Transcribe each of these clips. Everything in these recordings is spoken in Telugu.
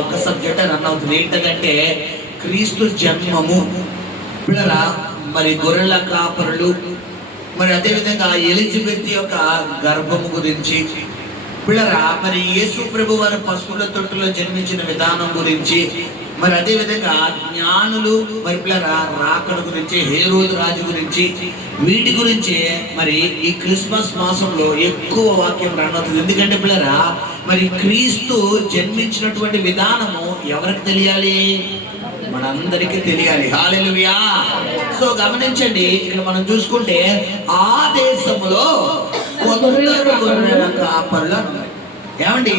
ఒక సబ్జెక్ట్ రన్ అవుతుంది. ఏంటంటే క్రీస్తు జన్మము పిల్లరా, మరి గొర్రెల కాపరులు, మరి అదేవిధంగా ఎలిజబెత్ యొక్క గర్భము గురించి పిల్లరా, మరి యేసు ప్రభు వారి పశువుల తొట్టులో జన్మించిన విధానం గురించి, మరి అదేవిధంగా జ్ఞానులు మరి పిల్లరా రాకడ గురించి, హేరోదు రాజు గురించి, వీటి గురించి మరి ఈ క్రిస్మస్ మాసంలో ఎక్కువ వాక్యం రానుతుంది. ఎందుకంటే పిల్లరా మరి క్రీస్తు జన్మించినటువంటి విధానము ఎవరికి తెలియాలి? మనందరికీ తెలియాలి. హల్లెలూయా. సో గమనించండి, ఇక్కడ మనం చూసుకుంటే ఆ దేశంలో కొందరు గొర్రెల కాపరులు. ఏమండి,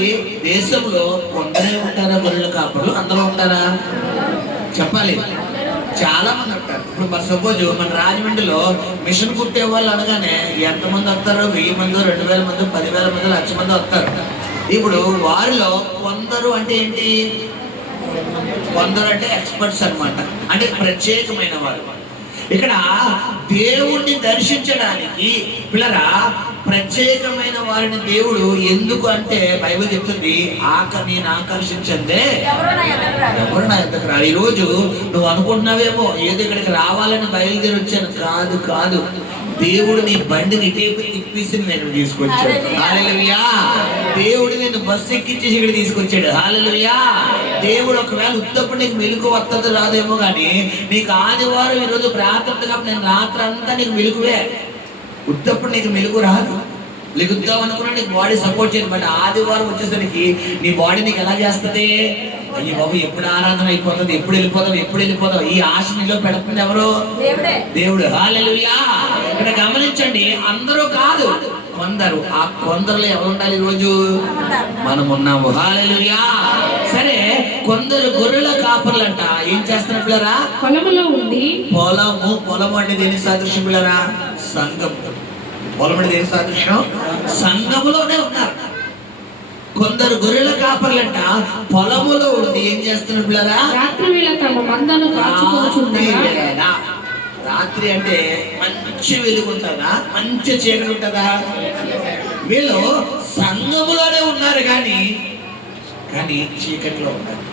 దేశంలో కొందరే ఉంటారా గొర్రెల కాపరులు? అందరూ ఉంటారా? చెప్పాలి. చాలా మంది ఉంటారు. ఇప్పుడు మరి సపోజ్ మన రాజమండ్రిలో మిషన్ కుట్టే వాళ్ళు అనగానే ఎంతమంది వస్తారు? 1000 మంది, 2000 మంది, 10,000 మంది, 1,00,000 మంది వస్తారు. ఇప్పుడు వారిలో కొందరు అంటే ఏంటి? కొందరు అంటే ఎక్స్పర్ట్స్ అన్నమాట, అంటే ప్రత్యేకమైన వారు. ఇక్కడ దేవుణ్ణి దర్శించడానికి పిల్లరా ప్రత్యేకమైన వారిని దేవుడు ఎందుకు అంటే బైబిల్ చెప్తుంది, నేను ఆకర్షించందే ఎవరు నా ఎద్దకు రా. ఈరోజు నువ్వు అనుకుంటున్నావేమో ఏదో ఇక్కడికి రావాలని బయలుదేరి వచ్చాను. కాదు కాదు, దేవుడు నీ బండిని ఇటేపు తిప్పేసి నేను తీసుకొచ్చాడు. హల్లెలూయా. దేవుడు నేను బస్సు ఎక్కించేసి ఇక్కడ తీసుకొచ్చాడు. హల్లెలూయా. దేవుడు ఒకవేళ ఉత్తప్పుడు నీకు మెలుకు వస్తుంది రాదేమో కానీ, నీకు ఆదివారం ఈరోజు ప్రార్థన కాబట్టి నేను రాత్రి అంతా నీకు మెలుకువే. ఉత్తప్పుడు నీకు మెలుగు రాదు. లెగుద్దాం అనుకున్నా నీకు బాడీ సపోర్ట్ చేయదు. బట్ ఆదివారం వచ్చేసరికి నీ బాడీ నీకు ఎలా చేస్తుంది? అయ్యి బాబు ఎప్పుడు ఆరాధన అయిపోతుంది, ఎప్పుడు వెళ్ళిపోతావు. ఈ ఆశ నీలో పెడుతుంది ఎవరు? దేవుడు. హల్లెలూయా. ఇక్కడ గమనించండి, అందరూ కాదు, కొందరు. ఆ కొందరులో ఎవరు ఉండాలి? ఈరోజు మనం ఉన్నాము. హల్లెలూయా. సరే, కొందరు గొర్రెల కాపర్లంట ఏం చేస్తున్నారు పిల్లరా? పొలములో ఉండి. పొలము అంటే దేని సాదృశ్యం పిల్లరా? సంఘం. పొలం అంటే దేని సాదృశ్యం? సంఘములోనే ఉన్నారు. కొందరు గొర్రెల కాపర్లంట పొలములో ఉండి ఏం చేస్తున్నారు పిల్లరా? రాత్రి వేళ తమ మందను కాచుకొనుచుండగా. రాత్రి అంటే మంచి వెలుగు ఉంటుందా? మంచి చీకటి ఉంటుందా? వీళ్ళు సంఘములోనే ఉన్నారు కానీ చీకట్లో ఉన్నారు.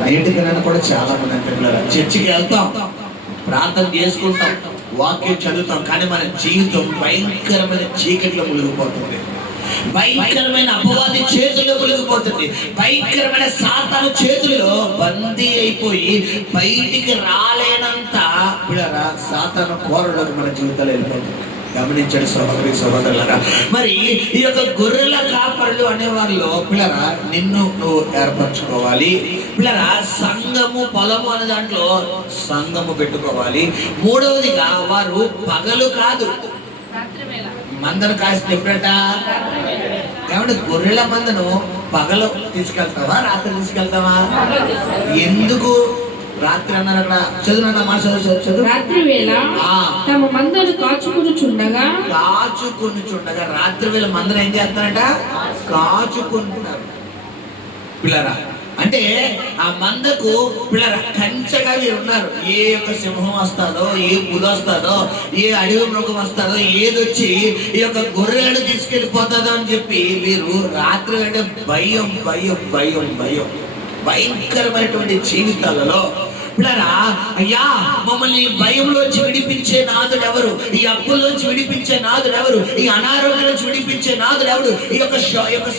నేటికి కూడా చాలా మంది అంటే పిల్లరా చర్చికి వెళ్తాం, ప్రార్థన చేసుకుంటాం, వాక్యం చదువుతాం, కానీ మన జీవితం భయంకరమైన చీకట్లో మునిగిపోతుంది. భయంకరమైన అపవాది చేతుల్లో మునిగిపోతుంది. భయంకరమైన సాతాను చేతుల్లో బందీ అయిపోయి బయటికి రాలేనంత పిల్లరా సాతాను కోరలోకి మన జీవితాలు వెళ్ళిపోతుంది. గమనించండి సహోదరి సహోదరులారా. మరి ఈ యొక్క గొర్రెల కాపరులు అనే వాళ్ళు పిల్లరా నిన్ను నువ్వు ఏర్పరచుకోవాలి. పిల్లరా సంఘము, పొలము అనే దాంట్లో సంఘము పెట్టుకోవాలి. మూడవదిగా వారు పగలు కాదు మందను కాసిన ఎప్పుడట? కాబట్టి గొర్రెల మందను పగలు తీసుకెళ్తావా రాత్రి తీసుకెళ్తావా? ఎందుకు రాత్రి అన్నారు అక్కడ? చదువు మాట చదువు. రాత్రి వేళ తమ మందను కాచుకొనుచుండగా. రాత్రి వేళ మందను ఏం చేస్తారంట? కాచుకుంటున్నారు పిల్లరా. అంటే ఆ మందకు పిల్లరా కంచగా మీరు ఉన్నారు. ఏ యొక్క సింహం వస్తాదో, ఏ పులి వస్తాదో, ఏ అడవి మృగం వస్తాదో, ఏదొచ్చి ఈ యొక్క గొర్రెలను తీసుకెళ్ళిపోతుందో అని చెప్పి మీరు రాత్రి అంటే భయం భయం భయం భయం భయంకరమైనటువంటి జీవితాలలో పిల్లరా అయ్యా మమ్మల్ని భయంలోంచి విడిపించే నాదుడు ఎవరు? ఈ అప్పుల్లోంచి విడిపించే నాదుడు ఎవరు? ఈ అనారోగ్యం నుంచి విడిపించే నాదుడు ఎవరు? ఈ యొక్క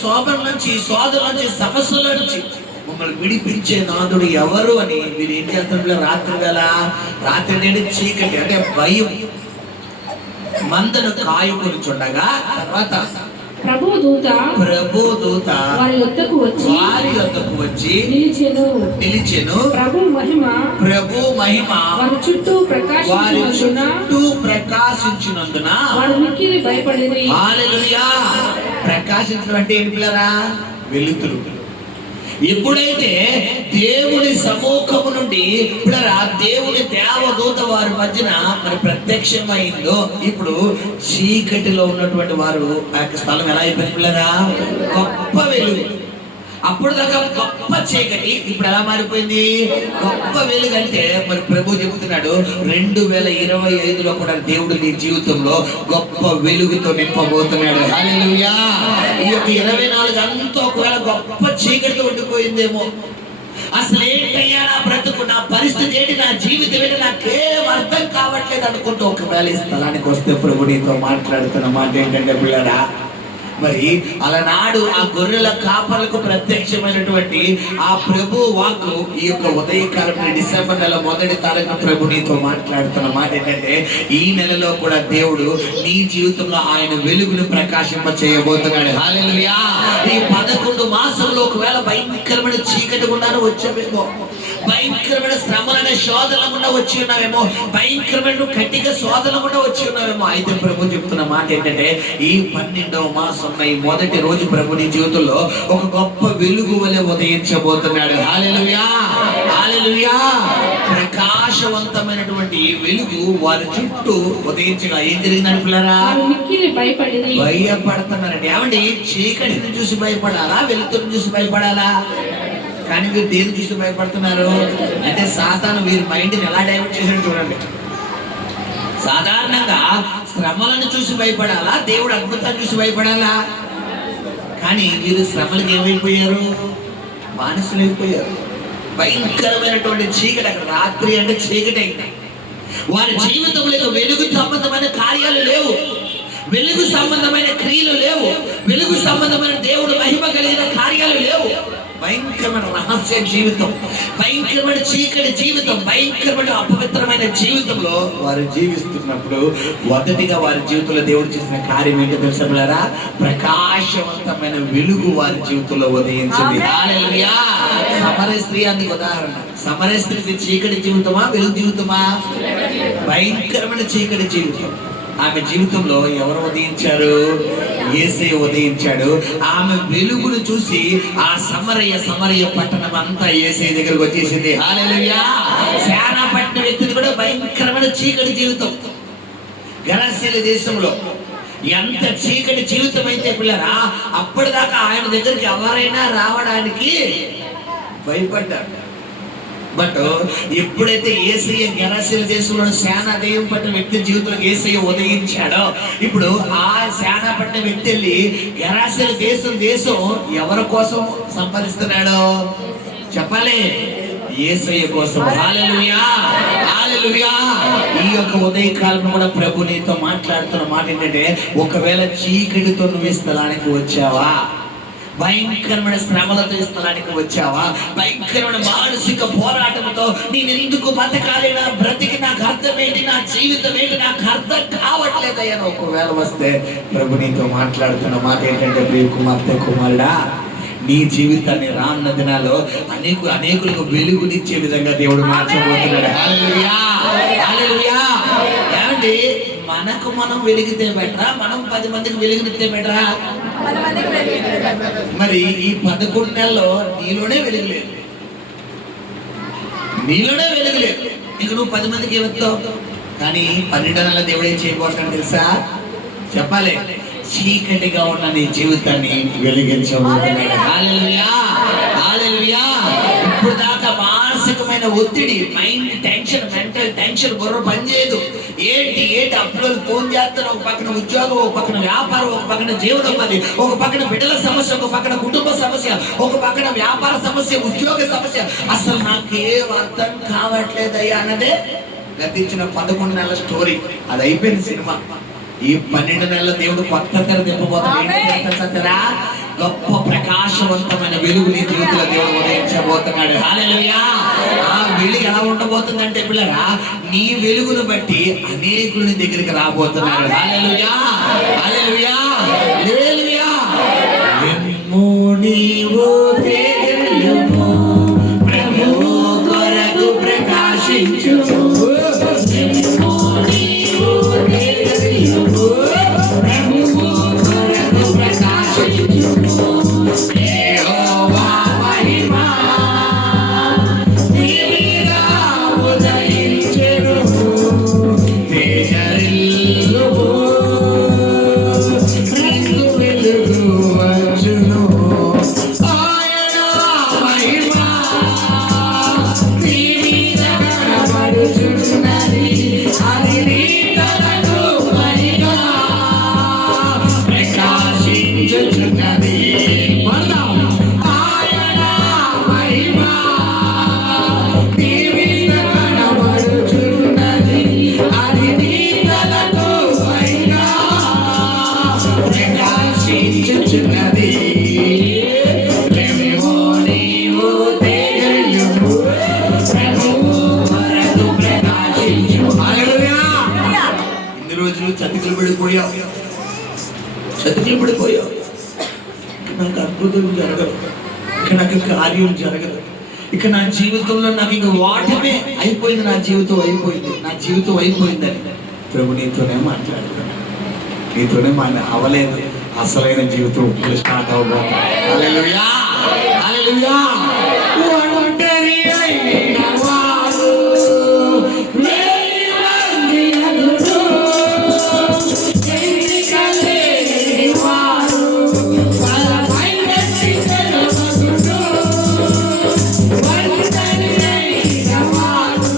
శోభం నుంచి, సోదరుల నుంచి, సమస్యల నుంచి మమ్మల్ని విడిపించే నాదుడు ఎవరు అని మీరు ఏం చేస్తారు? రాత్రి వేళ, రాత్రి నేడు చీకటి అంటే భయం మందను కాయుకొనుచుండగా తర్వాత ప్రభు దూత వారి యొద్దకు వచ్చి నిలిచెను. ప్రభు మహిమ వారి చుట్టూ ప్రకాశించినందున వారు మిక్కిలి భయపడిరి. హల్లెలూయా. ప్రకాశించడం అంటే ఏంటి పిల్లరా? వెలుతురు. ఎప్పుడైతే దేవుని సమూహము నుండి పిల్లరా దేవుని దేవదూత వారి మధ్యన మరి ప్రత్యక్షమైందో, ఇప్పుడు చీకటిలో ఉన్నటువంటి వారు ఆ యొక్క స్థలం ఎలా అయిపోయింది పిల్లరా? గొప్ప వెలుగు. అప్పుడు దాకా గొప్ప చీకటి ఇప్పుడు ఎలా మారిపోయింది? గొప్ప వెలుగు. అంటే మరి ప్రభు చెబుతున్నాడు 2025లో కూడా దేవుడు నీ జీవితంలో గొప్ప వెలుగుతో నింపబోతున్నాడు. హల్లెలూయా. ఈ యొక్క 24 అంతా ఒకవేళ గొప్ప చీకటితో ఉండిపోయిందేమో, అసలు ఏంటయ్యా నా బ్రతుకు, నా పరిస్థితి ఏంటి, నా జీవితం ఏంటి, నాకేం అర్థం కావట్లేదు అనుకుంటూ ఒకవేళ ఈ స్థలానికి వస్తే ప్రభు నీతో మాట్లాడుతున్న మాట ఏంటంటే పిల్లరా, మరి అలనాడు ఆ గొర్రెల కాపలకు ప్రత్యక్షమైనటువంటి ఆ ప్రభు వాక్కు ఈ యొక్క ఉదయకాలం డిసెంబర్ నెల 1వ తారీఖున ప్రభు నీతో మాట్లాడుతున్న మాట ఏంటంటే ఈ నెలలో కూడా దేవుడు నీ జీవితంలో ఆయన వెలుగును ప్రకాశింప చేయబోతున్నాడు. హల్లెలూయా. ఈ 11 మాసంలో ఒకవేళ భయంకరమైన చీకటి గుండాను వచ్చావేమో, భయంకరమైన శ్రమలనే శోధన గుండా వచ్చి ఉన్నావేమో, భయంకరమైన కఠిన శోధన గుండా వచ్చి ఉన్నావేమో, అయితే ప్రభు చెప్తున్న మాట ఏంటంటే ఈ 12వ మాసం ఈ మొదటి రోజు ప్రభు నీ జీవితంలో ఒక గొప్ప వెలుగు వలె ఉదయించబోతున్నాడు. హల్లెలూయా. హల్లెలూయా. ప్రకాశవంతమైనటువంటి వెలుగు వారి చుట్టూ ఉదయించగా ఏం జరిగిందని పిల్లరా? భయపడుతున్నారండి. ఏమండి, చీకటిని చూసి భయపడాలా, వెలుతురుని చూసి భయపడాలా? కానీ వీరు దేని చూసి భయపడుతున్నారు అంటే సాతాను వీరి మైండ్ని ఎలా డైవర్ట్ చేశాడు చూడండి. సాధారణంగా శ్రమలను చూసి భయపడాలా, దేవుడు అద్భుతాన్ని చూసి భయపడాలా? కానీ వీరు శ్రమలకు ఏమైపోయారు? బానిసలు అయిపోయారు. భయంకరమైనటువంటి చీకటి, అక్కడ రాత్రి అంటే చీకటి అయింది. వారి జీవితంలో వెలుగు సంబంధమైన కార్యాలు లేవు, వెలుగు సంబంధమైన క్రియలు లేవు, వెలుగు సంబంధమైన దేవుడు మహిమ కలిగిన కార్యాలు లేవు. భయంకరమైన రహస్య జీవితం, భయంకరమైన చీకటి జీవితం, భయంకరమైన అపవిత్రమైన జీవితంలో వారు జీవిస్తున్నప్పుడు మొదటిగా వారి జీవితంలో దేవుడు చేసిన కార్యం ఏంటో తెలుసా? ప్రకాశవంతమైన వెలుగు వారి జీవితంలో ఉదయించింది. హల్లెలూయా. సమరయ స్త్రీ అందుకు ఉదాహరణ. సమరయ స్త్రీ చీకటి జీవితమా, వెలుగు జీవితమా? భయంకరమైన చీకటి జీవితం. ఆమె జీవితంలో ఎవరు ఉదయించారు? యేసయ్య ఉదయించాడు. ఆమె వెలుగును చూసి ఆ సమరయ పట్టణం అంతా యేసయ్య దగ్గరకు వచ్చేసింది. హల్లెలూయా. శానాపట్నం వ్యక్తిది కూడా భయంకరమైన చీకటి జీవితం. గెరాసీల దేశంలో ఎంత చీకటి జీవితం అయితే పిల్లరా, అప్పటిదాకా ఆయన దగ్గరికి ఎవరైనా రావడానికి భయపడ్డారు. బట్ ఎప్పుడైతే యేసయ్య గెరాసీల దేశంలో శానా దెయ్యం పట్టిన వ్యక్తి జీవితంలో యేసయ్య ఉదయించాడో, ఇప్పుడు ఆ శానా పట్టిన వ్యక్తి వెళ్ళి గెరాసీల దేశం ఎవరి కోసం సంపాదిస్తున్నాడు చెప్పాలి? యేసయ్య కోసం. హల్లెలూయా. హల్లెలూయా. ఈ యొక్క ఉదయకాలం కూడా ప్రభు నీతో మాట్లాడుతున్న మాట ఏంటంటే, ఒకవేళ చీకటితో నువ్వు ఈ స్థలానికి వచ్చావా, భయంకరమైన శ్రమలతో ఈ స్థలానికి వచ్చావా, భయంకరమైన మానసిక పోరాటంతో నేను ఎందుకు బతకాలి, నా బ్రతికి నాకు అర్థమేంటి, నా జీవితం ఏంటి, నాకు అర్థం కావట్లేదయ్యా ఒకవేళ వస్తే ప్రభు నీతో మాట్లాడుతున్న మాట ఏంటంటే, ప్రియ కుమార్తె కుమారుడా, నీ జీవితాన్ని రానున్న దినాల్లో అనేకులకు వెలుగునిచ్చే విధంగా దేవుడు మార్చబోతున్నాడు. హల్లెలూయా. హల్లెలూయా. ఏమండి, మనకు మనం వెలిగితే బెటరా, మనం 10 మందికి వెలుగునిస్తే బెటరా? మరి ఈ 11 నెలల్లో నీలోనే వెలుగులేదు, ఇంక నువ్వు 10 మందికి ఏమవుతావు? కానీ 12 నెలల దేవుడు ఏం చేయబోతున్నాడు తెలుసా? చెప్పాలి, చీకటిగా ఉన్న నీ జీవితాన్ని వెలిగించబోతున్నాడు. హల్లెలూయా. హల్లెలూయా. ఇప్పుడు దాకా మానసికమైన ఒత్తిడి, మైండ్ టెన్షన్, మెంటల్ టెన్షన్, బుర్ర పనిచేయదు. ఏంటి అప్పుడు ఫోన్ చేస్తారు, ఒక పక్కన ఉద్యోగం, ఒక పక్కన వ్యాపారం, ఒక పక్కన జీవనోపాధి, ఒక పక్కన బిడ్డల సమస్య, ఒక పక్కన కుటుంబ సమస్య, ఒక పక్కన వ్యాపార సమస్య, ఉద్యోగ సమస్య. అసలు నాకేం అర్థం కావట్లేదయ్యా అన్నదే గతించిన 11 నెలల స్టోరీ. అది అయిపోయింది సినిమా. ఈ 12 నెలల దేవుడు కొత్త తెర దింపబోతున్నాడు. గొప్ప ప్రకాశవంతమైన వెలుగు నీ జీవితంలో దేవుడు ఉదయించబోతున్నాడు. హల్లెలూయా. ఆ వెలుగు ఎలా ఉండబోతుందంటే పిల్లరా, నీ వెలుగును బట్టి అనేకుల దగ్గరికి రాబోతున్నాడు. హల్లెలూయా. హల్లెలూయా. హల్లెలూయా. నీవు తేజము ప్రభువు కొరకు ప్రకాశించుము. ఆయన పడిపోయావు, చతికిల పడిపోయావు, నాకు అద్భుతం జరగదు, ఇక నాకు కార్యం జరగదు, ఇక నా జీవితంలో నాకు ఇంక వాటమే అయిపోయింది, నా జీవితం అయిపోయిందని ప్రభు నీతోనే మాట్లాడుతున్నాను. నీతోనే అవలేదు, అసలైన జీవితం ఇప్పుడు స్టార్ట్ అవ్వబోతుంది. హల్లెలూయా, హల్లెలూయా. ఒంటరి అయిన వారు వేయి మంది ఎదురు, ఎన్నికలేని వారు బలమైన స్థితిలో ఒంటరి అయిన వారు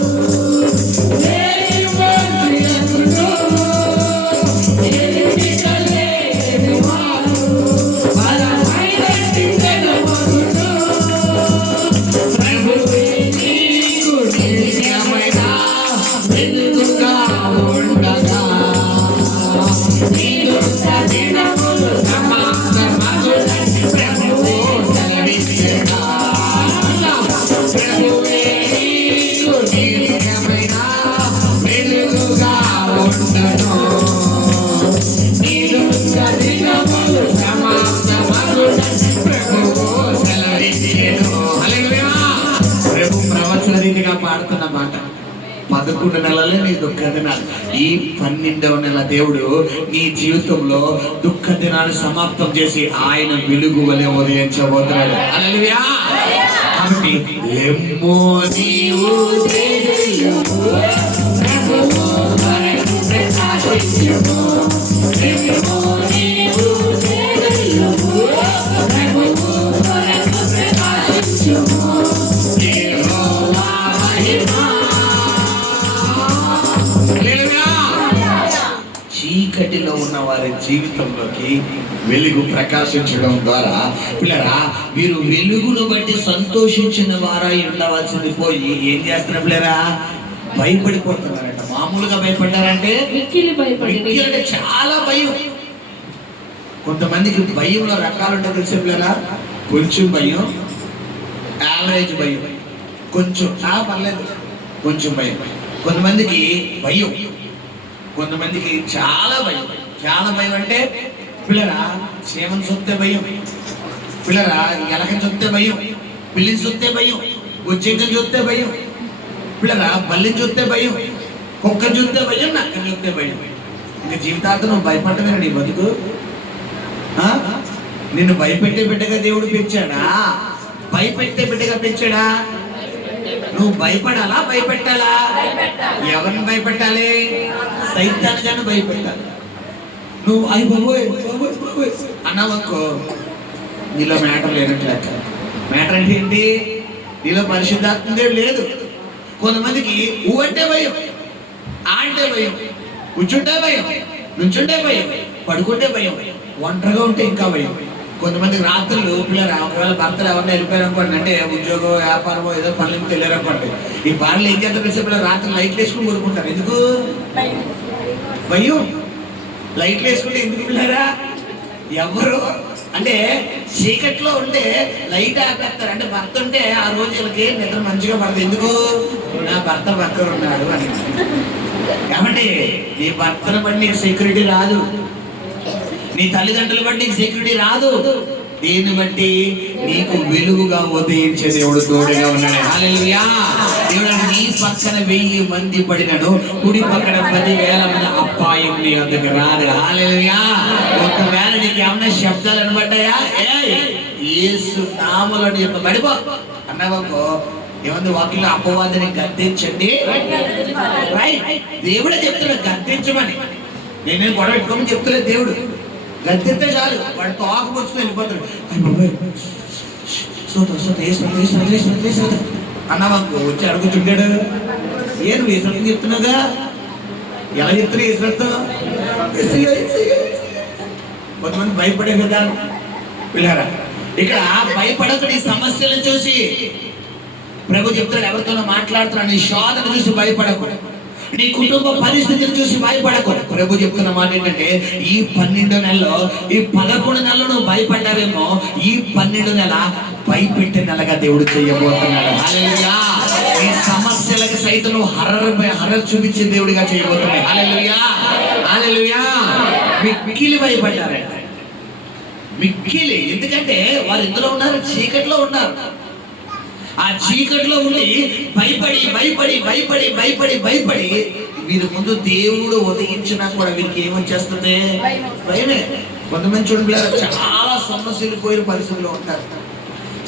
వేయి మంది ఎదురు, ఎన్నికలేని వారు బలమైన స్థితిలో ప్రభువే నీకు నిత్యమైన వెలుగుగా ఉండగా, నీదు దినములు సమాప్తమగునని ప్రభువు సెలవిచ్చెగా. ప్రభువే నీకు నిత్యమైన వెలుగుగా ఉండను, నీదు దినములు సమాప్తమగునని ప్రభువు సెలవిచ్చెను. హల్లెలూయా. ప్రభు ప్రవచన రీతిగా పాడుతున్న మాట. 11 నెలలే నీ దుఃఖ దినాలు. ఈ 12వ నెల దేవుడు నీ జీవితంలో దుఃఖ దినాలు సమాప్తం చేసి ఆయన వెలుగు వలె ఉదయించబోతున్నాడు. హల్లెలూయా. కాబట్టి లెమ్మో నీవు ధైర్యము, ప్రభువు కొరకు ప్రకాశించుము. లెమ్మో నీవు ధైర్యము, ప్రభువు కొరకు ప్రకాశించుము. యెహోవా మహిమ. హల్లెలూయా. చీకటిలో ఉన్న వారి జీవితంలోకి వెలుగు ప్రకాశించడం ద్వారా పిల్లరా మీరు వెలుగును బట్టి సంతోషించిన వారై ఉండవలసింది పోయి ఏం చేస్తున్నారు పిల్లరా? భయపడిపోతున్నారంట. మామూలుగా భయపడ్డారంటే మిక్కిలి భయపడి అంటే చాలా భయం. కొంతమందికి భయంలో రకాలు ఉంటాయి తెలిసే పిల్లరా? కొంచెం భయం, యావరేజ్ భయం, కొంచెం పర్లేదు కొంచెం భయం. కొంతమందికి భయం, కొంతమందికి చాలా భయం. చాలా భయం అంటే పిల్లరా చీమను చూస్తే భయం, పిల్లరా ఎలకని చూస్తే భయం, పిల్లిని చూస్తే భయం, బొచ్చెంకని చూస్తే భయం, పిల్లరా బల్లిని చూస్తే భయం, కుక్కని చూస్తే భయం, నక్కని చూస్తే భయం. ఇంకా జీవితాంతం నువ్వు భయపడమే నీ బతుకు. నిన్ను భయపెట్టే బిడ్డగా దేవుడు పెంచాడా? భయపెట్టే బిడ్డగా పెంచాడా? నువ్వు భయపడాలా భయపెట్టాలా? ఎవరిని భయపెట్టాలి? సైతాన్ని భయపెట్టాలి. నువ్వు అయ్యి బాబోయ్ అన్నావనుకో నీలో మ్యాటర్ లేనట్టు లెక్క. మ్యాటర్ అంటే ఏంటి? నీలో పరిశుద్ధాత్మ లేదు. కొంతమందికి ఊ అంటే భయం, ఆ అంటే భయం, కూర్చుంటే భయం, నుంచుంటే భయం, పడుకుంటే భయం, ఒంటరిగా ఉంటే ఇంకా భయం. కొంతమందికి రాత్రులు పిల్లలు ఒకవేళ భర్తలు ఎవరైనా వెళ్ళిపోయారు అనుకోండి, అంటే ఉద్యోగం వ్యాపారమో ఏదో పనులు తెలియరు అనుకోండి, ఈ బార్లు ఏం చేస్తారు తెలిసే పిల్లలు రాత్రులు లైట్లు వేసుకుని కొనుక్కుంటారు. ఎందుకు భయం? లైట్లు వేసుకుంటే ఎందుకు పిల్లరా? ఎవరు అంటే చీకట్లో ఉంటే లైట్ ఆపేస్తారు. అంటే భర్త ఉంటే ఆ రోజులకి నిద్ర మంచిగా పడుతుంది. ఎందుకు? నా భర్త పక్కన ఉన్నాడు అని. కాబట్టి నీ భర్తను బట్టి నీకు సెక్యూరిటీ రాదు, నీ తల్లిదండ్రులు బట్టి నీకు సెక్యూరిటీ రాదు. దీన్ని బట్టి నీకు వెలుగుగా ఉదయించే దేవుడు తోడుగా ఉన్నాడు. హల్లెలూయా. దేవుడు నీ పక్కన 1000 మంది పడినను కుడి పక్కన 10,000 మంది అపాయం నీ వద్దకు రాదు. హల్లెలూయా. ఒకవేళ నీకు ఏమన్నా శబ్దాలు అనబడ్డాయా? యేసు నామములో నీ యొక్క పడిపో అన్నావనుకో, ఏమంది వాక్యంలో అపవాదిని గద్దించండి. రైట్, దేవుడే చెప్తున్నాడు గద్దించమని. నేనేం గొడవ పెట్టుకోమని చెప్తలేదు దేవుడు. గద్దెత్తే చాలు వాడు తోక పుచ్చుకొని వెళ్ళిపోతాడు. అన్నావనుకో వచ్చి అడుగుతుంటాడు, ఏ నువ్వు ఈశ్వరం చెప్తున్నావుగా, ఎలా చెప్తున్నా ఈశ్వరతో? కొంతమంది భయపడే కదా పిల్లరా. ఇక్కడ భయపడక నీ సమస్యలను చూసి ప్రభు చెప్తాడు, ఎవరితోనో మాట్లాడుతున్నాడు, నీ శోధన చూసి భయపడకూడదు, నీ కుటుంబ పరిస్థితిని చూసి భయపడకూడదు. ప్రభు చెప్తున్న మాట ఏంటంటే ఈ 12 నెలలో, ఈ 11 నెలలో నువ్వు భయపడ్డావేమో, ఈ 12 నెల భయపెట్టే నెలగా దేవుడు చేయబోతున్నాడు. హల్లెలూయా. ఈ సమస్యలకు సైతం నువ్వు హర్రర్ చూపించే దేవుడిగా చేయబోతున్నాడు. హల్లెలూయా, హల్లెలూయా. మిక్కిలి భయపడ్డారంట. మిక్కిలి, ఎందుకంటే వారు ఇందులో ఉన్నారు, చీకట్లో ఉన్నారు. ఆ చీకట్లో ఉండి భయపడి భయపడి భయపడి భయపడి భయపడి వీరి ముందు దేవుడు ఉదయించినా కూడా వీరికి ఏమొచ్చేస్తుంది? భయమే. కొంతమంది చూడండి, చాలా సమస్యలు పోయిన పరిస్థితుల్లో ఉంటారు.